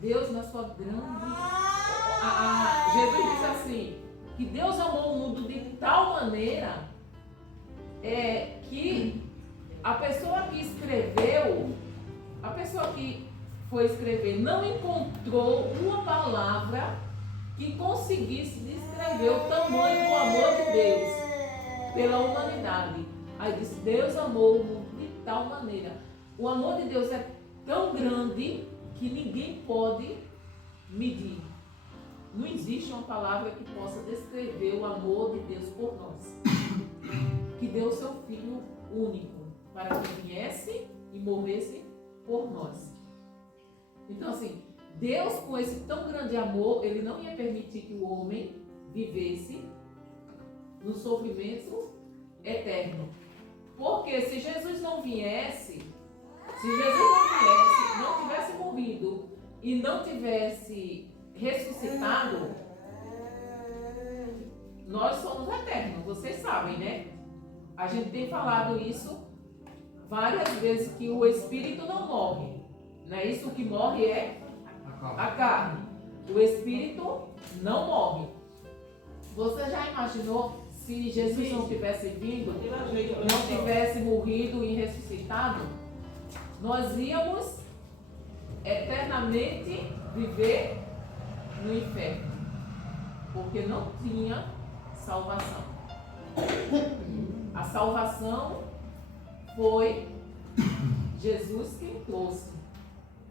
Deus, na sua grande... Jesus disse assim, que Deus amou o mundo de tal maneira que a pessoa que escreveu, a pessoa que foi escrever, não encontrou uma palavra que conseguisse descrever o tamanho do amor de Deus pela humanidade. Aí disse, Deus amou o mundo de tal maneira. O amor de Deus é tão grande que ninguém pode medir. Não existe uma palavra que possa descrever o amor de Deus por nós. Que deu o seu Filho único para que viesse e morresse por nós. Então assim, Deus com esse tão grande amor, Ele não ia permitir que o homem vivesse no sofrimento eterno. Porque se Jesus não viesse, não tivesse morrido e não tivesse ressuscitado, nós somos eternos, vocês sabem, né? A gente tem falado isso várias vezes, que o espírito não morre, não é isso? O que morre é a carne. O espírito não morre. Você já imaginou se Jesus não tivesse vindo, não tivesse morrido e ressuscitado? Nós íamos eternamente viver no inferno, porque não tinha salvação. A salvação foi Jesus quem trouxe,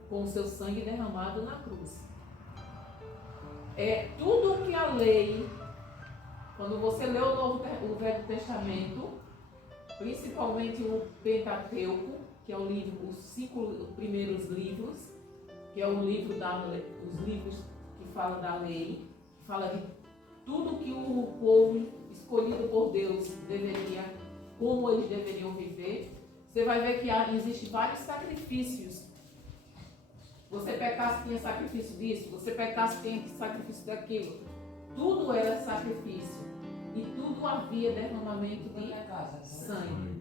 com o seu sangue derramado na cruz. É tudo que a lei, quando você lê o Velho Testamento, principalmente o Pentateuco, que é o livro, os 5 primeiros livros, que é o livro os livros que falam da lei, que fala de tudo que o povo escolhido por Deus deveria, como eles deveriam viver. Você vai ver que existem vários sacrifícios. Você pecasse, tinha sacrifício disso. Você pecasse, tinha sacrifício daquilo. Tudo era sacrifício. E tudo havia derramamento de sangue.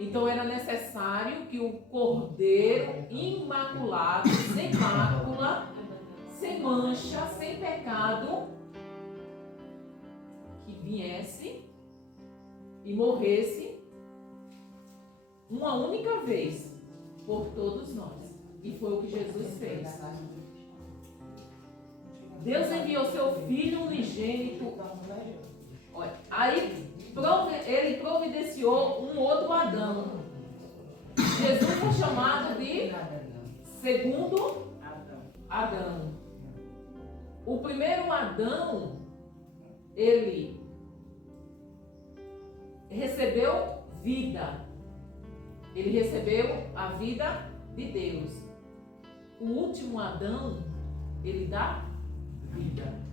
Então era necessário que o cordeiro imaculado, sem mácula, sem mancha, sem pecado, que viesse e morresse uma única vez por todos nós. E foi o que Jesus fez. Deus enviou seu Filho unigênito. Olha, aí ele providenciou um outro Adão. Jesus foi chamado de segundo Adão. O primeiro Adão, ele recebeu vida. Ele recebeu a vida de Deus. O último Adão, ele dá vida.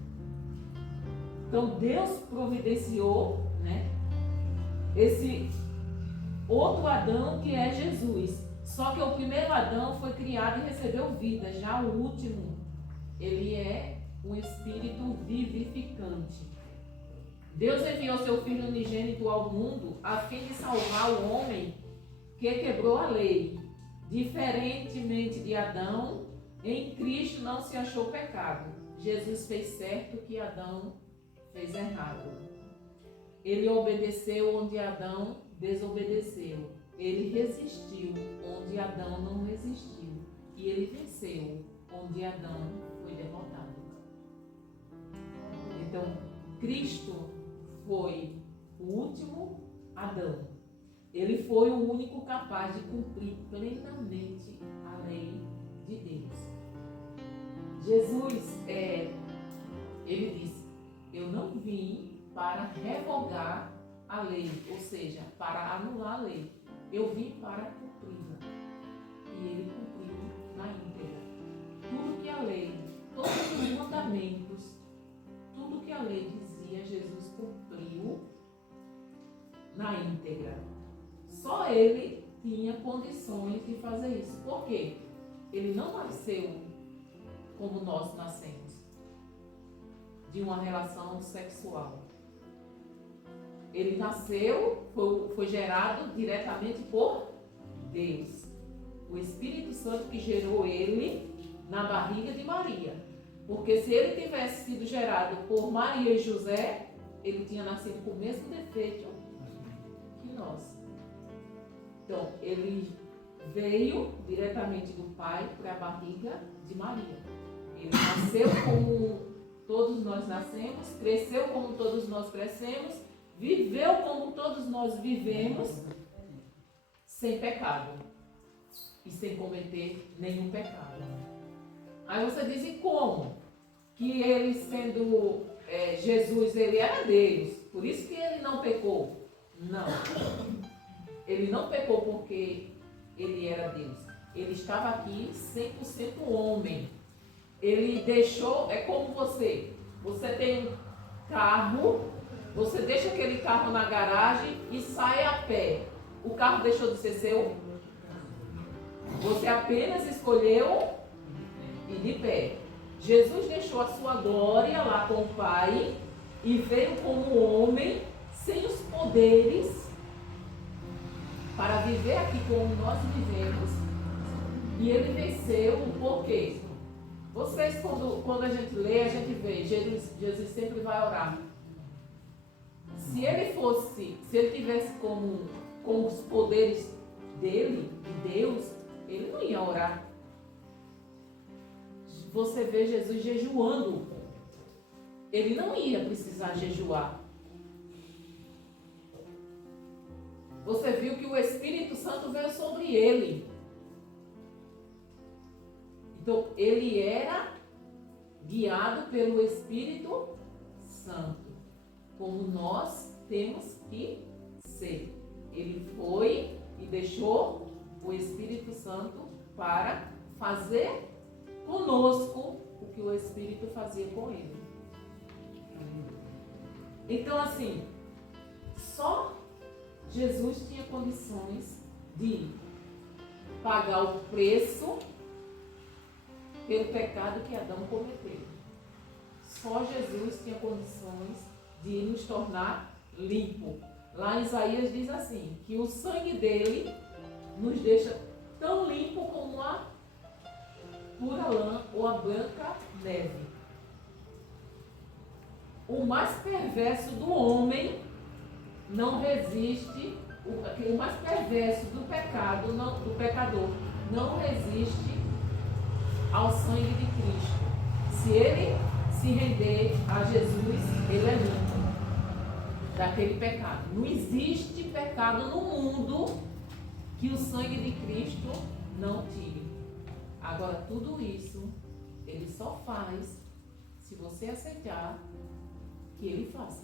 Então Deus providenciou, né, esse outro Adão que é Jesus. Só que o primeiro Adão foi criado e recebeu vida. Já o último, ele é um espírito vivificante. Deus enviou seu Filho unigênito ao mundo a fim de salvar o homem que quebrou a lei. Diferentemente de Adão, em Cristo não se achou pecado. Jesus fez certo que Adão fez errado. Ele obedeceu onde Adão desobedeceu. Ele resistiu onde Adão não resistiu. E ele venceu onde Adão foi derrotado. Então, Cristo foi o último Adão. Ele foi o único capaz de cumprir plenamente a lei de Deus. Jesus, ele disse, eu não vim para revogar a lei, ou seja, para anular a lei. Eu vim para cumpri-la. E ele cumpriu na íntegra. Tudo que a lei, todos os mandamentos, tudo que a lei dizia, Jesus cumpriu na íntegra. Só ele tinha condições de fazer isso. Por quê? Ele não nasceu como nós nascemos, de uma relação sexual. Ele nasceu, foi gerado diretamente por Deus. O Espírito Santo que gerou ele na barriga de Maria. Porque se ele tivesse sido gerado por Maria e José, ele tinha nascido com o mesmo defeito que nós. Então, ele veio diretamente do Pai para a barriga de Maria. Ele nasceu como todos nós nascemos, cresceu como todos nós crescemos, viveu como todos nós vivemos, sem pecado e sem cometer nenhum pecado. Aí você diz, e como? Que ele sendo Jesus, ele era Deus, por isso que ele não pecou. Não. Ele não pecou porque ele era Deus. Ele estava aqui 100% homem. Ele deixou, é como você tem um carro, você deixa aquele carro na garagem e sai a pé. O carro deixou de ser seu? Você apenas escolheu ir de pé. Jesus deixou a sua glória lá com o Pai e veio como homem, sem os poderes, para viver aqui como nós vivemos. E ele venceu por quê? Vocês, quando a gente lê, a gente vê, Jesus sempre vai orar. Se ele tivesse com os poderes dele, de Deus, ele não ia orar. Você vê Jesus jejuando. Ele não ia precisar jejuar. Você viu que o Espírito Santo veio sobre ele. Então, ele era guiado pelo Espírito Santo, como nós temos que ser. Ele foi e deixou o Espírito Santo para fazer conosco o que o Espírito fazia com ele. Então, assim, só Jesus tinha condições de pagar o preço pelo pecado que Adão cometeu. Só Jesus tinha condições de nos tornar limpo. Lá em Isaías diz assim, que o sangue dele nos deixa tão limpo como a pura lã ou a branca neve. O mais perverso do homem não resiste, o mais perverso do pecado, do pecador, não resiste ao sangue de Cristo. Se ele se render a Jesus, ele é limpo daquele pecado. Não existe pecado no mundo que o sangue de Cristo não tire. Agora, tudo isso, ele só faz se você aceitar que ele faça.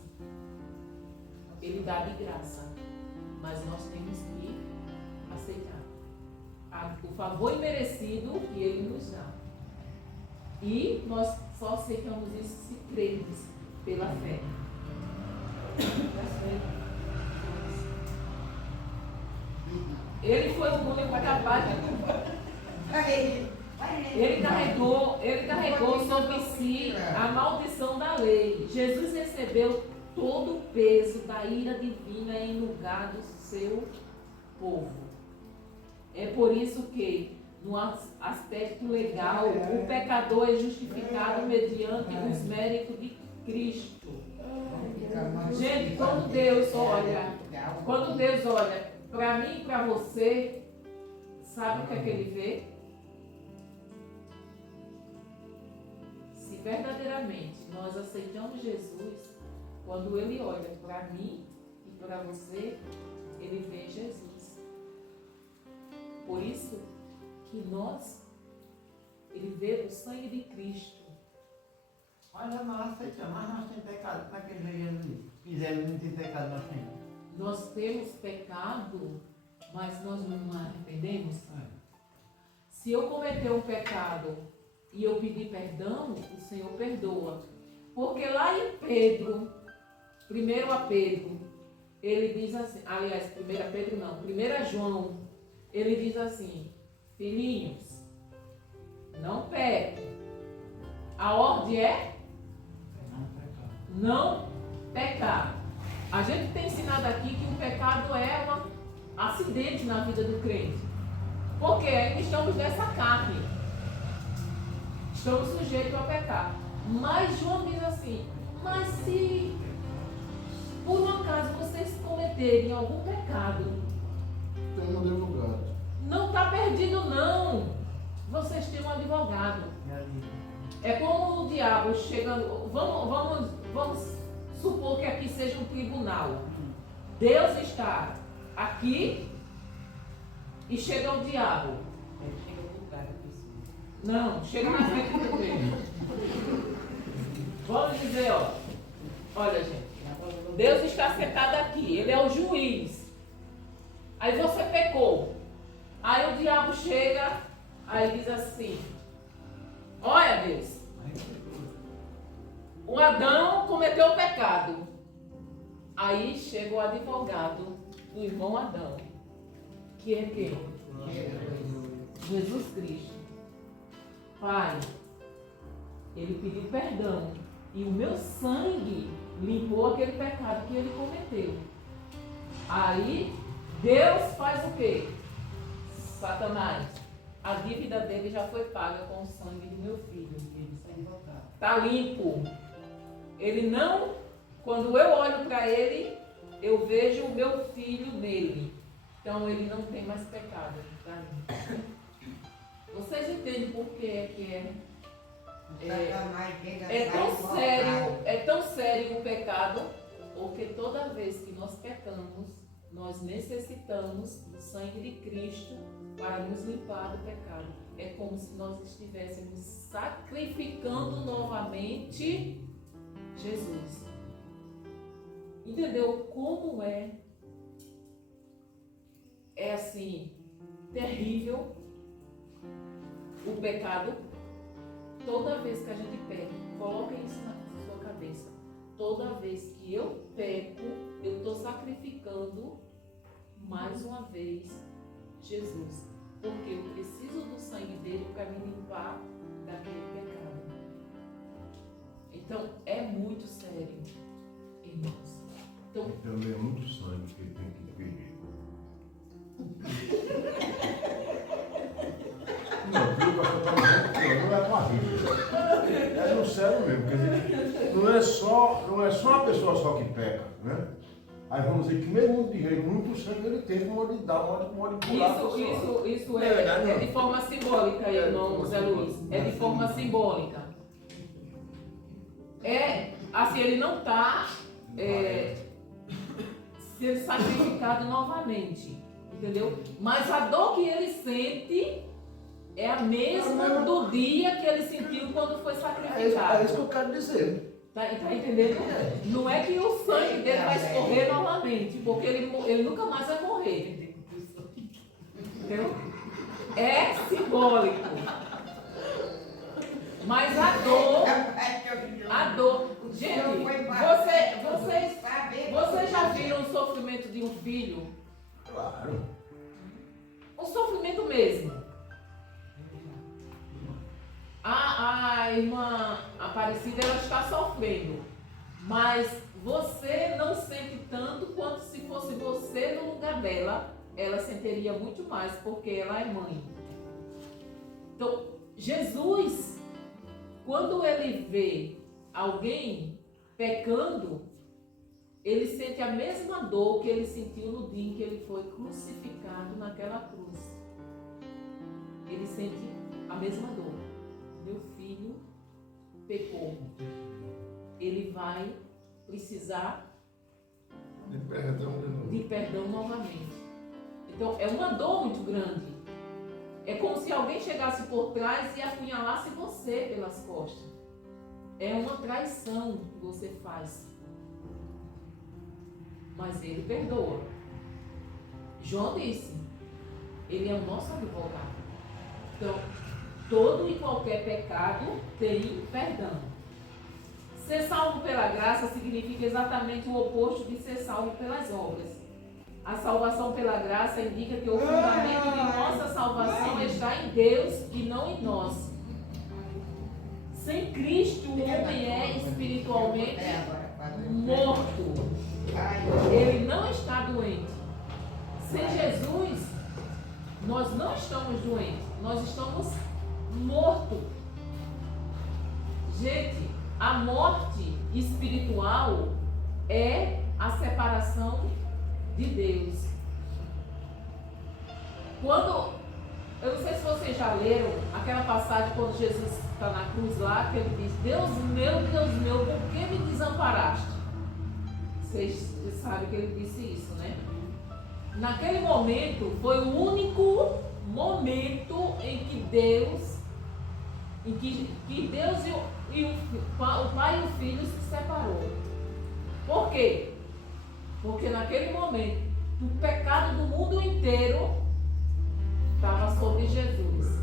Ele dá de graça, mas nós temos que aceitar o favor imerecido que ele nos dá. E nós só aceitamos isso se crermos pela fé. Ele foi o único capaz de... Ele carregou sobre si a maldição da lei. Jesus recebeu todo o peso da ira divina em lugar do seu povo. É por isso que, no aspecto legal, o pecador é justificado mediante os méritos de Cristo. Gente, quando Deus olha para mim e para você, sabe o que é que ele vê? Se verdadeiramente nós aceitamos Jesus, quando ele olha para mim e para você, ele vê Jesus. Por isso que ele vê o sangue de Cristo. Olha, nós aceitamos, mas nós temos pecado. Como é que ele vê Jesus? Fizemos muito pecado nós temos. Nós temos pecado, mas nós não nos arrependemos. Se eu cometer um pecado e eu pedir perdão, o Senhor perdoa. Porque lá em Pedro, 1 Pedro, ele diz assim, aliás, 1 Pedro não, 1 João, ele diz assim, filhinhos, não pequem, A ordem é não pecar. A gente tem ensinado aqui que o pecado é um acidente na vida do crente. Porque ainda estamos nessa carne. Estamos sujeitos a pecar. Mas João diz assim, mas se por um acaso vocês cometerem algum pecado, Tem um advogado. não está perdido não. Vocês têm um advogado. É como o diabo chegando. Vamos supor que aqui seja um tribunal. Deus está aqui e chega o diabo. Chega no lugar da pessoa. Não, chega na frente do prêmio. Vamos dizer, ó. Olha, gente. Deus está sentado aqui. Ele é o juiz. Aí você pecou. Aí o diabo chega, aí diz assim: olha, Deus, o Adão cometeu o pecado. Aí chega o advogado do irmão Adão, que é quem? Jesus Cristo. Pai, ele pediu perdão e o meu sangue limpou aquele pecado que ele cometeu. Aí Deus faz o quê? Satanás, a dívida dele já foi paga com o sangue do meu filho. Está limpo. Ele não, quando eu olho para ele, eu vejo o meu filho nele. Então ele não tem mais pecado. Tá limpo. Vocês entendem por que é tão sério o pecado? Porque toda vez que nós pecamos, nós necessitamos do sangue de Cristo para nos limpar do pecado. É como se nós estivéssemos sacrificando novamente Jesus. Entendeu como é assim, terrível o pecado? Toda vez que a gente peca, coloque isso na sua cabeça. Toda vez que eu peco, eu estou sacrificando mais uma vez Jesus. Porque eu preciso do sangue dele para me limpar daquele pecado. Então, é muito sério, irmãos. Então, Também é muito sangue que ele tem que perder. Não, tudo que eu estou não é com a vida. É no sério mesmo. Quer dizer, não é só uma pessoa só que peca, né? Aí vamos dizer que mesmo de jeito, muito sangue ele tem, pode dar, pode pular. Isso é de forma simbólica, irmão Zé Luiz. É de forma simbólica. É, assim, ele não está sendo sacrificado novamente, entendeu? Mas a dor que ele sente é a mesma do dia que ele sentiu quando foi sacrificado. É isso que eu quero dizer. Tá entendendo? Não é que o sangue dele vai escorrer novamente, porque ele nunca mais vai morrer. Entendeu? É simbólico. Mas a dor. Gente, vocês já viram o sofrimento de um filho? Claro. O sofrimento mesmo. A irmã Aparecida, ela está sofrendo, mas você não sente tanto quanto se fosse você no lugar dela, ela sentiria muito mais, porque ela é mãe. Então, Jesus, quando ele vê alguém pecando, ele sente a mesma dor que ele sentiu no dia em que ele foi crucificado naquela cruz. Ele sente a mesma dor. Meu filho pecou. Ele vai precisar de perdão novamente. Então, é uma dor muito grande. É como se alguém chegasse por trás e apunhalasse você pelas costas. É uma traição que você faz. Mas ele perdoa. João disse, ele é o nosso advogado. Então, todo e qualquer pecado tem perdão. Ser salvo pela graça significa exatamente o oposto de ser salvo pelas obras. A salvação pela graça indica que o fundamento de nossa salvação está em Deus e não em nós. Sem Cristo, o homem é espiritualmente morto. Ele não está doente. Sem Jesus, nós não estamos doentes, nós estamos mortos. Gente, a morte espiritual é a separação de Deus. Quando, eu não sei se vocês já leram aquela passagem quando Jesus está na cruz lá, que ele diz: Deus meu, por que me desamparaste? Vocês sabem que ele disse isso, né? Naquele momento foi o único momento em que Deus e o Pai e o Filho se separou. Por quê? Porque naquele momento o pecado do mundo inteiro estava sobre Jesus.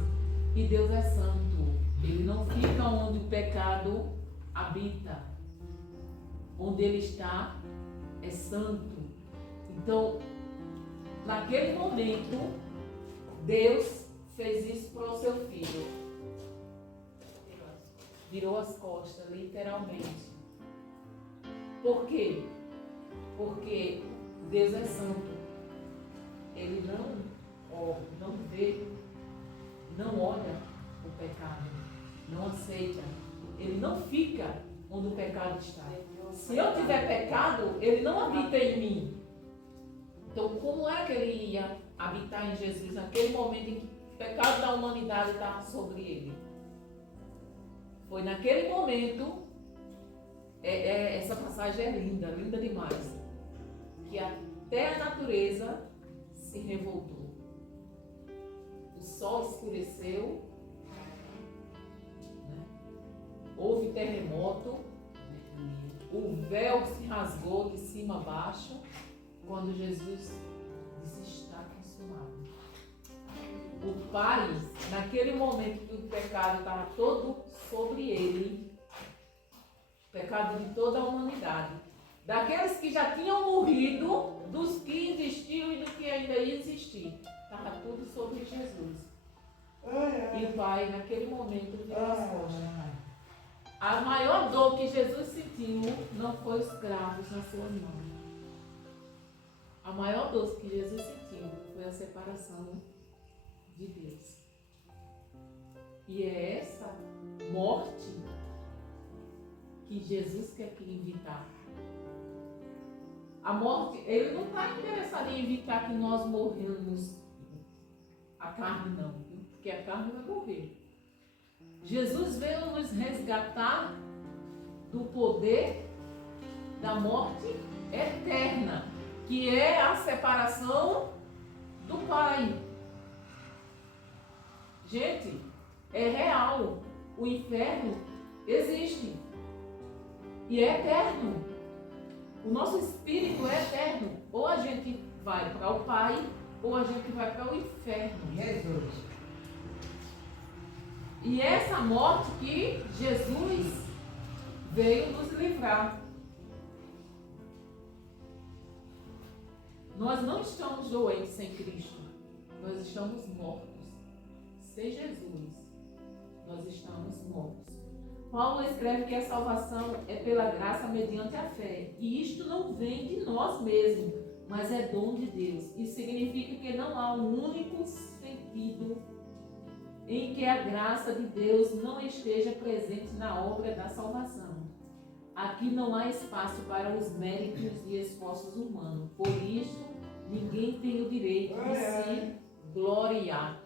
E Deus é santo. Ele não fica onde o pecado habita. Onde ele está é santo. Então, naquele momento, Deus fez isso para o seu filho. Virou as costas, literalmente. Por quê? Porque Deus é santo. Ele não vê, não olha o pecado, não aceita. Ele não fica onde o pecado está. Se eu tiver pecado, ele não habita em mim. Então, como é que ele ia habitar em Jesus naquele momento em que o pecado da humanidade estava sobre ele? Foi naquele momento, essa passagem é linda, linda demais, que até a natureza se revoltou. O sol escureceu, né? Houve terremoto, o véu se rasgou de cima a baixo, quando Jesus disse: está consumado. O Pai, naquele momento que o pecado estava todo sobre ele, o pecado de toda a humanidade, daqueles que já tinham morrido, dos que existiam e do que ainda ia existir, estava tudo sobre Jesus. E o Pai, naquele momento, virou as costas. A maior dor que Jesus sentiu não foi os cravos nas suas mãos. A maior dor que Jesus sentiu foi a separação de Deus. E é essa morte que Jesus quer evitar. A morte, ele não está interessado em evitar que nós morramos. A carne não, porque a carne vai morrer. Jesus veio nos resgatar do poder da morte eterna, que é a separação do Pai. Gente, é real. O inferno existe e é eterno. O nosso espírito é eterno. Ou a gente vai para o Pai, ou a gente vai para o inferno. Jesus. E essa morte que Jesus veio nos livrar. Nós não estamos doentes sem Cristo. Nós estamos mortos. Sem Jesus, nós estamos mortos. Paulo escreve que a salvação é pela graça mediante a fé. E isto não vem de nós mesmos, mas é dom de Deus. Isso significa que não há um único sentido em que a graça de Deus não esteja presente na obra da salvação. Aqui não há espaço para os méritos e esforços humanos. Por isso, ninguém tem o direito de se gloriar.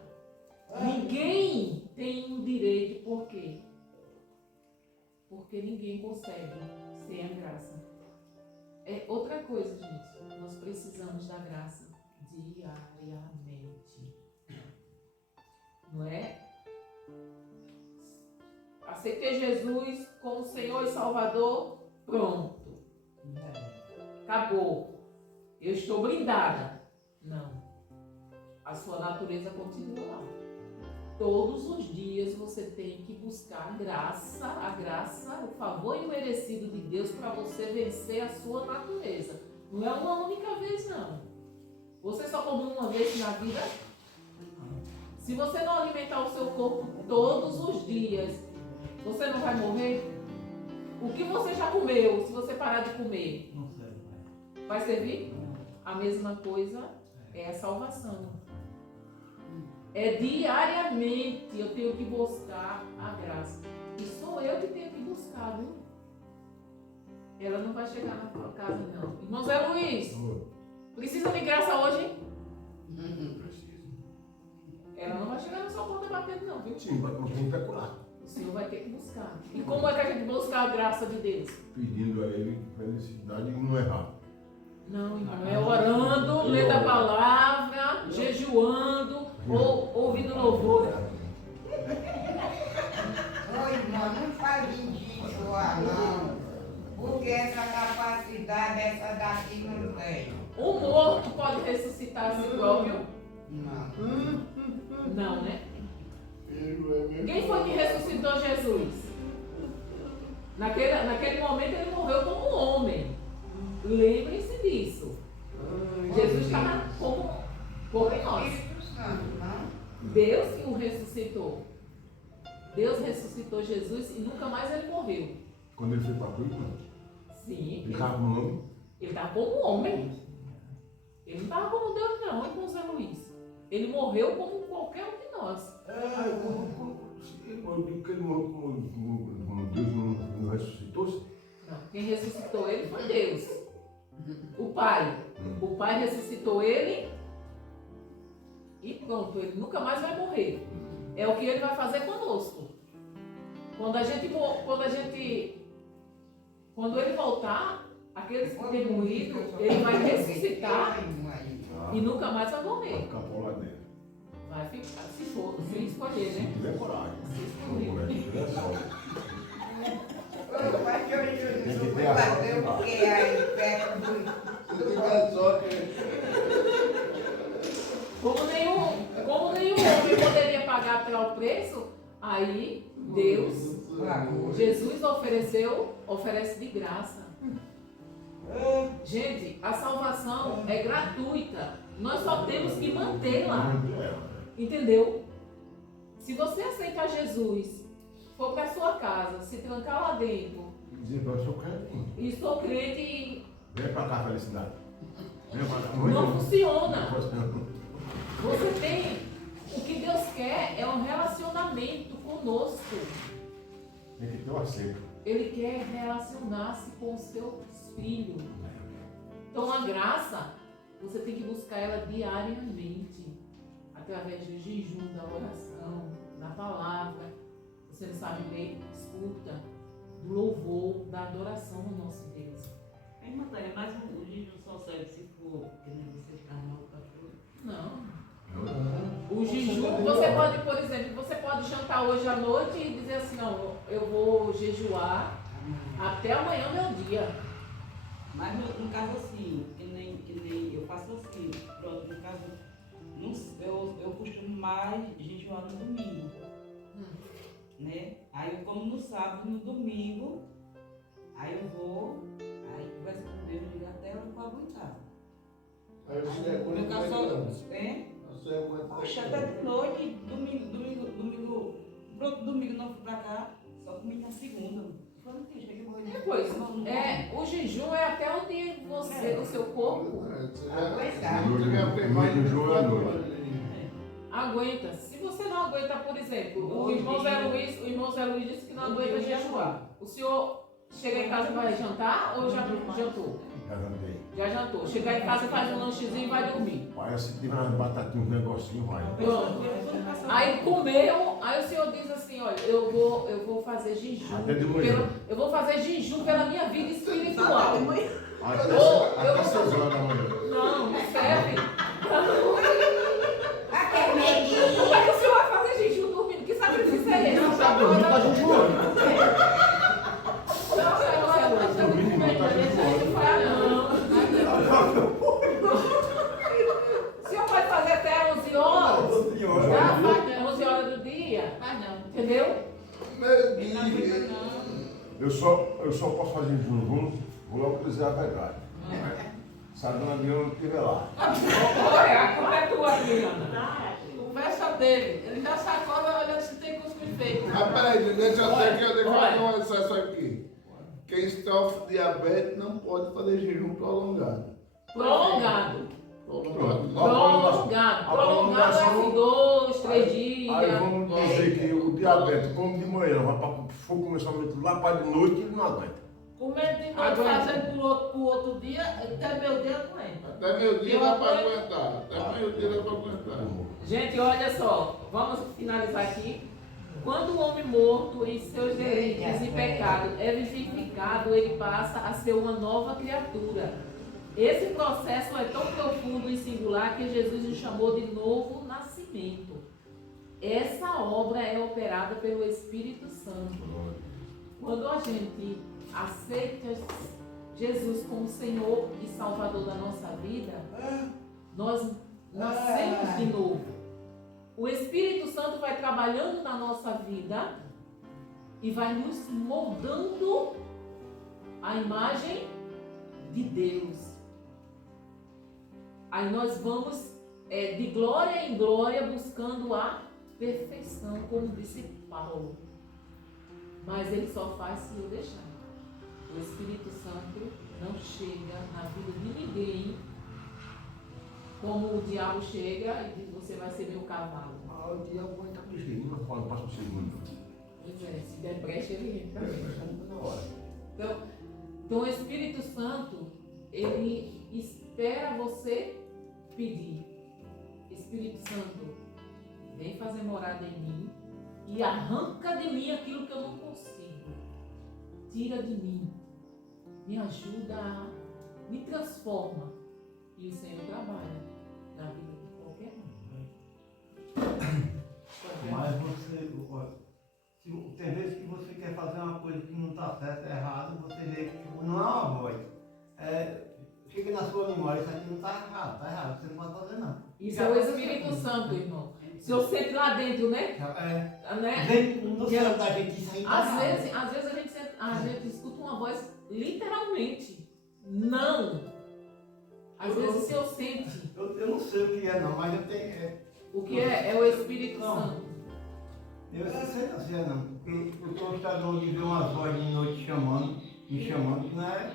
Ninguém tem o direito, por quê? Porque ninguém consegue sem a graça. É outra coisa, gente. Nós precisamos da graça diariamente. Não é? Aceitei Jesus como Senhor e Salvador, pronto. Acabou. Eu estou blindada. Não. A sua natureza continua lá. Todos os dias você tem que buscar a graça, o favor imerecido de Deus para você vencer a sua natureza. Não é uma única vez, não. Você só come uma vez na vida. Se você não alimentar o seu corpo todos os dias Você não vai morrer? O que você já comeu, se você parar de comer, Não sei, pai. vai servir? A mesma coisa é a salvação. É diariamente eu tenho que buscar a graça. E sou eu que tenho que buscar, viu? Ela não vai chegar na tua casa, não. Irmão Zé Luiz, precisa de graça hoje? Ela não vai chegar na sua porta batendo, não, viu? Sim, mas quem está curado. O Senhor vai ter que buscar. E como é que a gente busca a graça de Deus? Pedindo a ele felicidade e não errar. Não, irmão, é orando, lendo a palavra, jejuando, ou ouvindo louvor. Ô irmão, não faz isso, não. Porque essa capacidade, essa daqui não tem. Um morto pode ressuscitar a si próprio? Não. Não, né? Quem foi que ressuscitou Jesus? Naquele momento ele morreu como um homem. Lembrem-se disso. Jesus estava como nós. Espírito Santo, não? Deus que o ressuscitou. Deus ressuscitou Jesus e nunca mais ele morreu. Quando ele foi para a cruz, não. Sim, Ele estava com o nome. ele estava como um homem. Ele não estava como Deus, não, irmão Zé Luiz. Ele morreu como qualquer um de nós. Eu digo que ele morreu como Deus não ressuscitou-se. Não, quem ressuscitou ele foi Deus. O Pai. O Pai ressuscitou ele e pronto, ele nunca mais vai morrer. É o que ele vai fazer conosco. Quando ele voltar, aqueles que têm morrido, ele vai ressuscitar e nunca mais vai Vai morrer. ficar por lá dentro. Vai ficar, se for, se escolher, Se né? tiver coragem. Se tiver sorte. Ô, pastor Tem Jesus, que vou ter a fazer o sorte. que aí perto do... Se tiver sorte, Como nenhum homem poderia pagar até o preço, aí Deus, Jesus oferece de graça. Gente, a salvação é gratuita. Nós só temos que mantê-la. Entendeu? Se você aceitar Jesus, for para sua casa, se trancar lá dentro, Dizer, eu sou crente. e sou crente e Vem para cá, felicidade. Vem para cá. não funciona. Não. Você tem, o que Deus quer é um relacionamento conosco. Tem que ter o acerto. Ele quer relacionar-se com os seus filhos. Então a graça, você tem que buscar ela diariamente. Através do jejum, da oração, da palavra. Você não sabe ler, escuta. Do louvor, da adoração ao nosso Deus. Ei, Matéria, mas o jejum só serve se for, que nem você está no cachorro. Não. O jejum, você pode, por exemplo, você pode jantar hoje à noite e dizer assim, não, eu vou jejuar até amanhã meu dia. Mas no caso assim, que nem eu faço assim, pronto, no caso, eu costumo mais jejuar no domingo, né? Aí eu como no sábado e no domingo, aí eu vou, aí converso com Deus, digo até eu vou aguentar. aí você Aí, no caso, só, Você aguenta. poxa, até de noite, domingo, pronto, domingo não fui pra cá, só comi na segunda. Falando que cheguei morrer. Depois, o jejum é até onde você, o seu corpo, aguenta. Se você não aguenta, por exemplo, o irmão Zé Luiz disse que não aguenta jejuar. O senhor chega em casa e vai jantar ou já jantou? Já jantei. Já jantou. Chegar em casa, faz um lanchezinho e vai dormir. Pai, se tiver umas batatinhas, um negocinho, vai. Pronto. Aí comeu, aí o senhor diz assim, olha, eu vou fazer jejum. Até de manhã. Eu vou fazer jejum pela minha vida espiritual. Até 6 horas da manhã. Não, não serve. Aquele neguinho. Como é que o senhor vai fazer jejum dormindo? Que sacrifício é esse? Não tá dormindo, tá jejuando. Não, o senhor pode fazer até 11 horas. 11 horas do dia. Entendeu? Eu só posso fazer jejum, vou logo dizer a verdade. Se a dona Diana não estiver lá. Olha, a culpa é tua, Adriana. Conversa dele. Ele já sacode olhando se tem cuscuz feito. Mas peraí, deixa eu Olha. fazer um excesso aqui. Quem sofre diabetes não pode fazer jejum prolongado. Prolongado. Prolongado. Prolongado. Prolongado é assim, 2, 3 dias. Aí vamos dizer que o diabetes come de manhã, vai para for começar lá para de noite, ele não aguenta. Comendo de noite, Aguenta. fazendo pro outro dia, até meu dia não entra. Até meio dia dá para aguentar. Até meio dia dá para aguentar. Gente, olha só, vamos finalizar aqui. Quando o homem morto em seus delitos e pecados é vivificado, ele passa a ser uma nova criatura. Esse processo é tão profundo e singular que Jesus o chamou de novo nascimento. Essa obra é operada pelo Espírito Santo. Quando a gente aceita Jesus como Senhor e Salvador da nossa vida, nós nascemos de novo. O Espírito Santo vai trabalhando na nossa vida e vai nos moldando a imagem de Deus. Aí nós vamos de glória em glória buscando a perfeição, como disse Paulo. Mas ele só faz se eu deixar. O Espírito Santo não chega na vida de ninguém como o diabo chega e diz, você vai ser meu cavalo. O diabo vai estar ligeirinho, não passa um segundo. Pois é, se der brecha ele entra. Então o Espírito Santo, ele espera você pedir. Espírito Santo, vem fazer morada em mim e arranca de mim aquilo que eu não consigo. Tira de mim. Me ajuda, me transforma. E o Senhor trabalha na vida de qualquer um. Mas você, tem vezes que você quer fazer uma coisa que não está certa, é errado, você vê que não é uma voz. Fica na sua memória, isso aqui não está errado, você não pode fazer não. Isso é o Espírito Santo, irmão. Se eu sente lá dentro, né? Né? Vem no céu da gente, isso aí tá errado. Às vezes a gente escuta uma voz literalmente. Não. Às vezes se eu sente. Eu não sei o que é não, mas eu tenho. O que é? É o Espírito Não. Santo. Eu não sei não. Eu estou estudando de ver umas vozes de noite me chamando, que não é.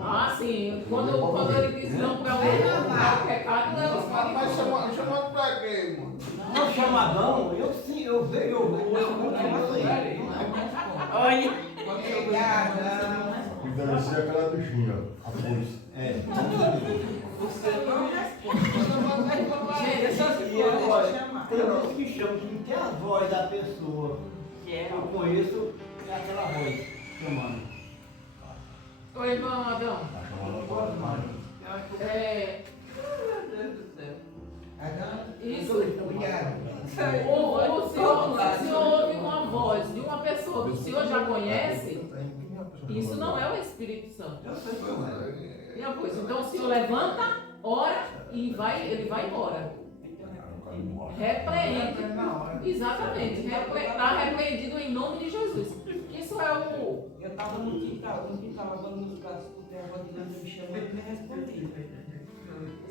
Ah, sim. Quando ele diz não para mim, o pecado não é o Espírito Mas Santo. chamando pra quê, irmão? Não chamadão, eu sim, eu vejo, eu ouço muito isso aí. Olha. E deve ser aquela bichinha, a foice. Você não responde. Gente, Essas E eu, coisas olha, chamar. tem uns que chamam, que não tem a voz da pessoa. Eu conheço, é aquela voz chamando. Oi, irmão Adão. Eu não gosto mais. Eu acho que Meu Deus do céu. Isso. O senhor ouve uma voz de uma pessoa que o senhor já conhece, isso não é o Espírito Santo. eu sei como é. E a coisa, então o senhor levanta, ora e ele vai embora. Repreende. Exatamente. Está repreendido em nome de Jesus. Isso é o. Eu estava no quintal lavando meus braços, escutei a voz de Deus me chamando e nem respondi.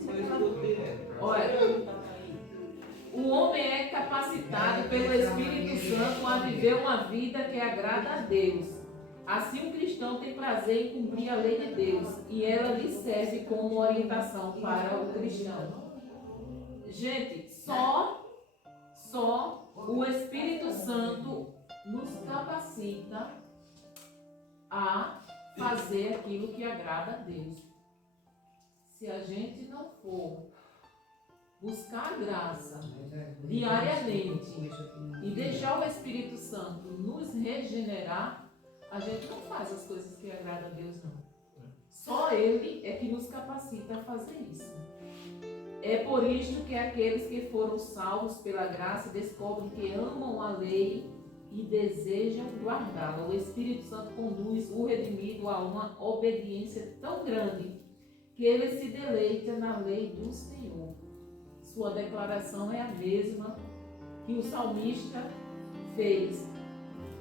Eu escuto direto. Olha, o homem é capacitado pelo Espírito Santo a viver uma vida que agrada a Deus. Assim, o cristão tem prazer em cumprir a lei de Deus e ela lhe serve como orientação para o cristão. Gente, só o Espírito Santo nos capacita a fazer aquilo que agrada a Deus. Se a gente não for buscar a graça diariamente e deixar o Espírito Santo nos regenerar, a gente não faz as coisas que agradam a Deus, não. Só Ele é que nos capacita a fazer isso. É por isto que aqueles que foram salvos pela graça descobrem que amam a lei e desejam guardá-la. O Espírito Santo conduz o redimido a uma obediência tão grande que ele se deleita na lei do Senhor. Sua declaração é a mesma que o salmista fez.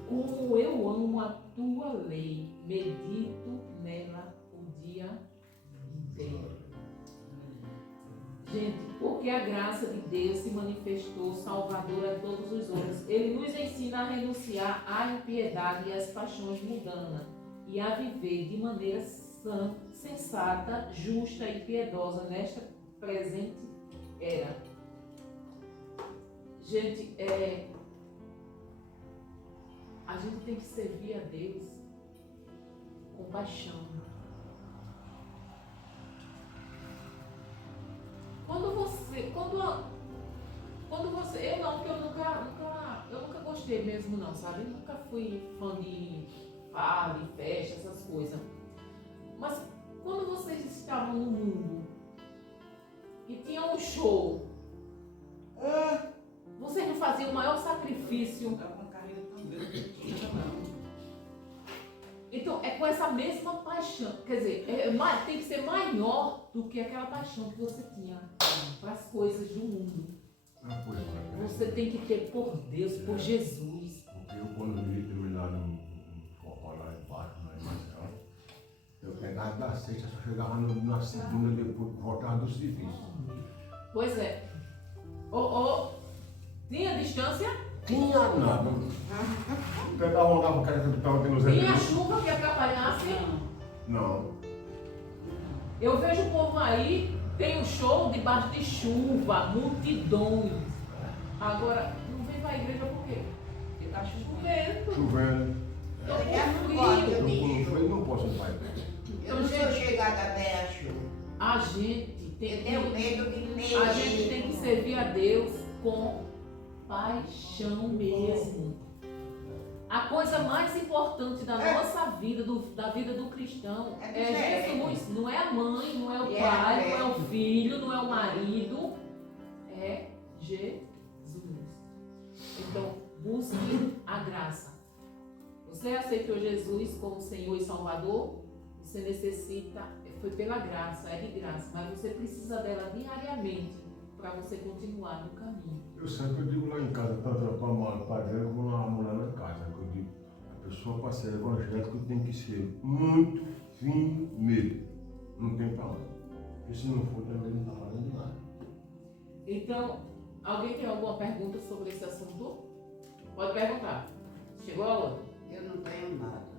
Como eu amo a tua lei, medito nela o dia inteiro. Gente, porque a graça de Deus se manifestou salvadora a todos os homens. Ele nos ensina a renunciar à impiedade e às paixões mundanas e a viver de maneira sã, sensata, justa e piedosa nesta presente era. Gente, a gente tem que servir a Deus com paixão. Quando você, eu nunca gostei mesmo não, sabe? Eu nunca fui fã de farra, de festa, essas coisas. Mas quando vocês estavam no mundo e tinha um show, vocês não faziam o maior sacrifício? Estava com a carreira tão grande que tinha, não. Então, é com essa mesma paixão, quer dizer, tem que ser maior do que aquela paixão que você tinha para as coisas do mundo. Você tem que ter por Deus, por Jesus. Porque eu, quando eu ia terminar no forró lá embaixo, na Marcelo, eu pegava da sexta, só chegava na segunda, depois voltava do serviço. Pois é. Tinha distância? Tinha nada. Pegava um lugar que estava tendo Zé. Tinha chuva que atrapalhasse? Não. Eu vejo o povo aí, tem um show debaixo de chuva, multidões. Agora, não vem para a igreja por quê? Porque está chovendo. Chovendo. Tô Eu com não gosto frio. Eu de não chuva. fui, não posso ir para Eu não sou chegada até a chuva. A gente tem Eu tenho que... medo de medo. A gente tem que servir a Deus com paixão mesmo. A coisa mais importante da nossa vida, da vida do cristão, é Jesus. Não é a mãe, não é o pai, não é o filho, não é o marido. É Jesus. Então, busque a graça. Você aceitou Jesus como Senhor e Salvador? Você necessita, foi pela graça, é de graça, mas você precisa dela diariamente para você continuar no caminho. Eu sempre digo lá em casa, tanto para a padre como a mulher lá em casa, que eu digo, a pessoa para ser evangélico tem que ser muito fino mesmo. Não tem para onde. Porque se não for, também não está valendo nada. Então, alguém tem alguma pergunta sobre esse assunto? Pode perguntar. Chegou a outra? Eu não tenho nada.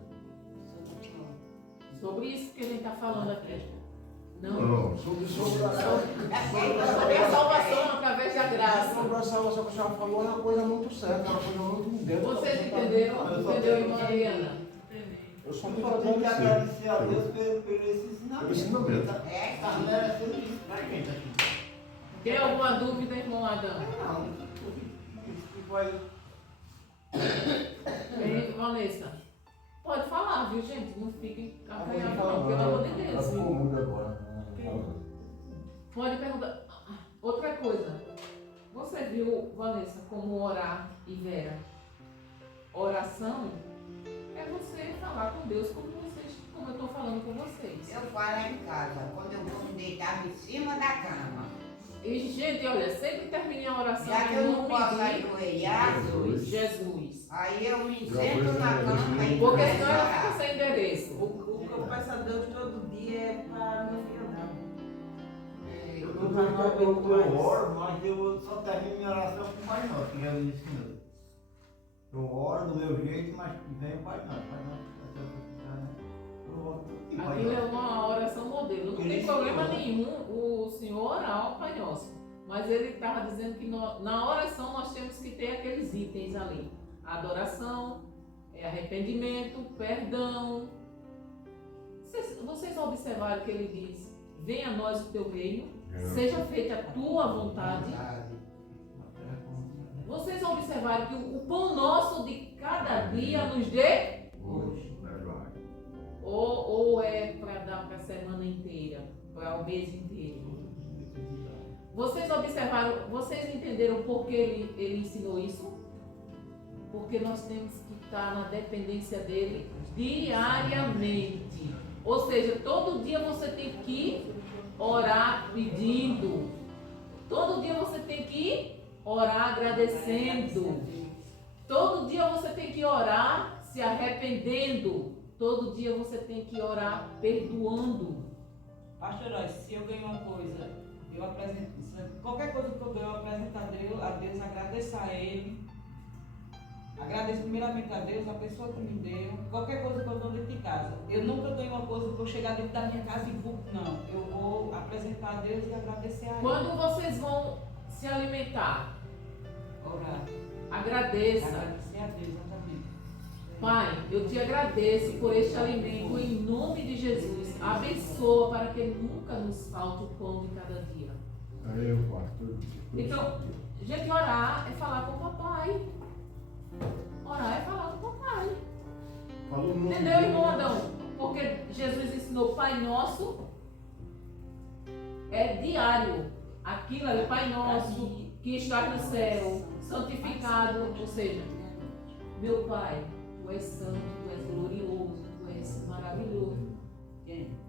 Sobre isso que a gente está falando aqui. Não? Não, sobre Sobre a salvação através da graça. Sobre a salvação que a senhora falou é uma coisa muito certa, é uma coisa muito dentro. Vocês entenderam? Entendeu, irmã Adriana? Eu só Eu tenho só que tenho que agradecer. agradecer a Deus pelo esse ensinamento. Pelo ensinamento. Tá merecendo isso pra gente aqui. Tem alguma dúvida, irmão Adão? Não, isso que vai. Hein, Vanessa? Pode falar, viu, gente? Não fiquem acanhados, não, pelo amor de Deus. Ela ficou Viu? muda agora. Pode perguntar. Outra coisa. Você viu, Vanessa, como orar e Vera? Oração é você falar com Deus como eu estou falando com vocês. Eu falo em casa, quando eu vou me deitar em cima da cama. E, gente, olha, sempre terminei a oração Já que em eu não nome posso de ajoelhar, Jesus. aí eu me sento na cama e Porque começo senão a ela orar. fica sem endereço. O que eu peço a Deus todo dia é para meu filho não. Eu não oro, mas eu só termino minha oração com o Pai Nosso, que Jesus ensinou. Eu oro do meu jeito, mas vem o Pai Nosso. Pai Nosso, eu oro tudo de Pai Aquilo é Nosso. uma oração modelo. Não tem Ele problema ensinou. nenhum o senhor orar o Pai Nosso. Mas ele estava dizendo que na oração nós temos que ter aqueles itens ali. Adoração, arrependimento, perdão. Vocês observaram que ele diz, venha a nós o teu reino, seja feita a tua vontade. Vocês observaram que o pão nosso de cada dia nos dê Hoje, verdade. ou é para dar para a semana inteira, para o mês inteiro? Vocês observaram, vocês entenderam por que ele ensinou isso? Porque nós temos que estar na dependência dele diariamente. Ou seja, todo dia você tem que orar pedindo. Todo dia você tem que orar agradecendo. Todo dia você tem que orar se arrependendo. Todo dia você tem que orar perdoando. Pastor, se eu ganho uma coisa eu apresento isso. Qualquer coisa que eu dou, eu apresento a Deus, agradeço a Ele. Agradeço primeiramente a Deus, a pessoa que me deu. Qualquer coisa que eu dou dentro de casa. Eu nunca dou uma coisa que eu chegar dentro da minha casa e vou. Não, eu vou apresentar a Deus e agradecer a Ele. Quando vocês vão se alimentar, Orar. agradeça. Agradecer a Deus, exatamente. Pai, eu te agradeço por este alimento em nome de Jesus. Abençoa para que nunca nos falte o pão de cada dia. Aí eu quarto. Então, gente, orar é falar com o papai. Orar é falar com o papai. Falou no Entendeu, irmão Adão? Porque Jesus ensinou Pai Nosso é diário. Aquilo ali, Pai Nosso, que está no céu, santificado, ou seja, meu Pai, Tu és santo, Tu és glorioso, Tu és maravilhoso.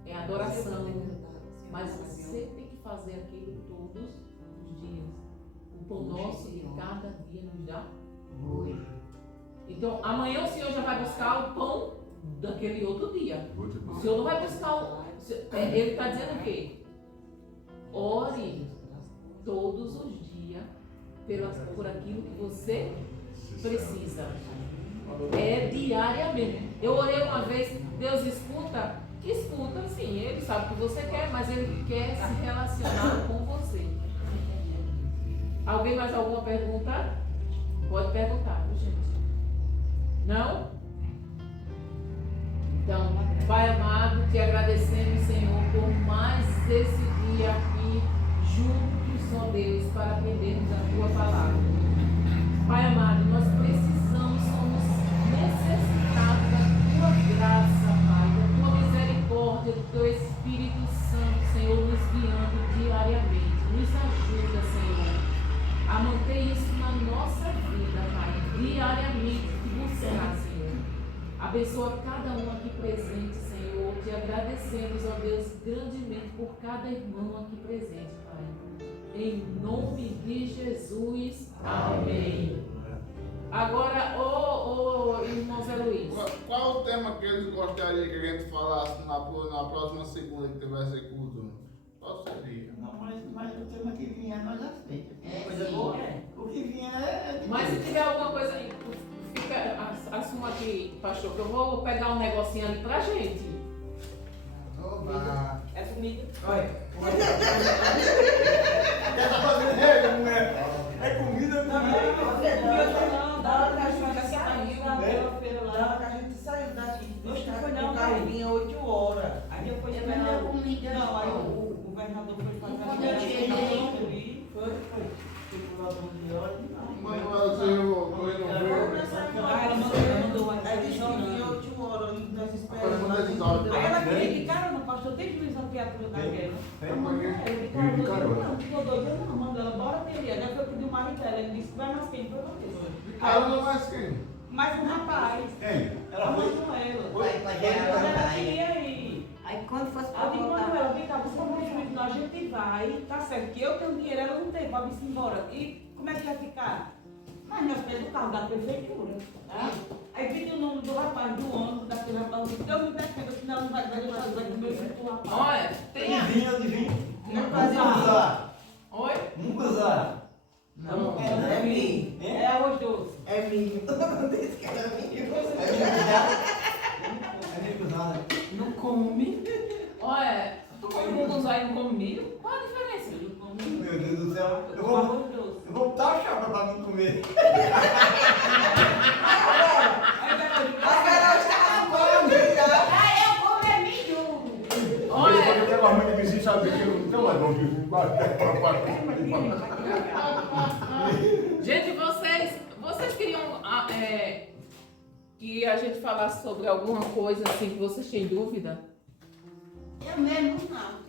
É adoração. Mas você tem que fazer aquilo todos os dias. O pão nosso de cada dia nos dá hoje. Então, amanhã o Senhor já vai buscar o pão daquele outro dia. O Senhor não vai buscar o... Ele está dizendo o quê? Ore todos os dias por aquilo que você precisa. É diariamente. Eu orei uma vez, Deus escuta? Escuta sim, Ele sabe o que você quer, mas Ele quer se relacionar com você. Alguém mais alguma pergunta? Pode perguntar, gente. Não? Então, Pai amado, te agradecemos, Senhor, por mais esse dia aqui, juntos, ó Deus, para aprendermos a Tua palavra. Pai amado, nós precisamos, somos necessitados da Tua graça, Pai, da Tua misericórdia, do Teu Espírito Santo, Senhor, nos guiando diariamente. Nos ajuda, Senhor, a manter isso na nossa vida, Pai, diariamente, que buscar, Senhor. Abençoa cada um aqui presente, Senhor. Te agradecemos, ó Deus, grandemente por cada irmão aqui presente, Pai. Em nome de Jesus. Amém. Agora, irmão Zé Luiz. Qual o tema que eles gostariam que a gente falasse na próxima segunda que tivesse culto? Qual seria? Não, mas o tema que vinha nós aceitamos. Coisa boa. O que vinha é. Mas se tiver alguma coisa aí, assuma aqui, pastor, que eu vou pegar um negocinho ali pra gente. Oba! É comida. Olha, quer tá fazendo regra, mulher? É comida também. Não, da hora que a gente saiu, na feira Na lá. hora que a gente saiu daqui, Oxe, não foi o não, carro pai. vinha 8 horas. Aí eu fui Eu esperar. não deu comida, Não, aí não. o governador foi fazer Quando eu cheguei, ali. Foi. Tipo, lá 12 horas, não. Manuel, você voltou e não veio? Ah, ela mandou Aí aqui disse que vinha chorando. 8 horas, nós Agora esperamos. manda mas esse não áudio. deu. Aí ela queria de carona, pastor, tem juiz na criatura daquela. Veio de carona. Não, ficou doida, não, mandou ela, bora teria. Ela foi pedir o marido dela, ele disse, vai mais quem? Foi você. Caramba, mais quem? Mais um rapaz. Quem? Ela foi com ela. Vai Ela queria ir. Aí quando fosse pra Eu digo, voltar. Manuela, vem cá, você é muito juízo, a gente vai, tá certo, que eu tenho dinheiro, ela não tem, pode ir embora. E como é que vai ficar? Mas nós temos o carro da prefeitura, tá? Aí pediu o nome do rapaz, do ônibus, daquele rapaz, Deus me defenda, senão não vai deixar de comer o rapaz. Olha, tem a... Adivinha. Não Nunca fazia usar. Oi? Nunca usar. Não. É milho. É arroz doce. É milho. Disse que era milho. É nunca usar, né? Não come. Olha, todo mundo usa aí não come milho? Qual a diferença? Não come. Meu Deus do céu. Eu Com vou arroz doce. botar a chapa pra mim comer. Aí vai lá, A Carol estava boa, Ah, eu como é milho. Olha, Olha, eu pego a mãe de vizinho, sabe que eu não tenho mais bom de gente, vocês queriam que a gente falasse sobre alguma coisa assim que vocês têm dúvida? Eu mesmo não.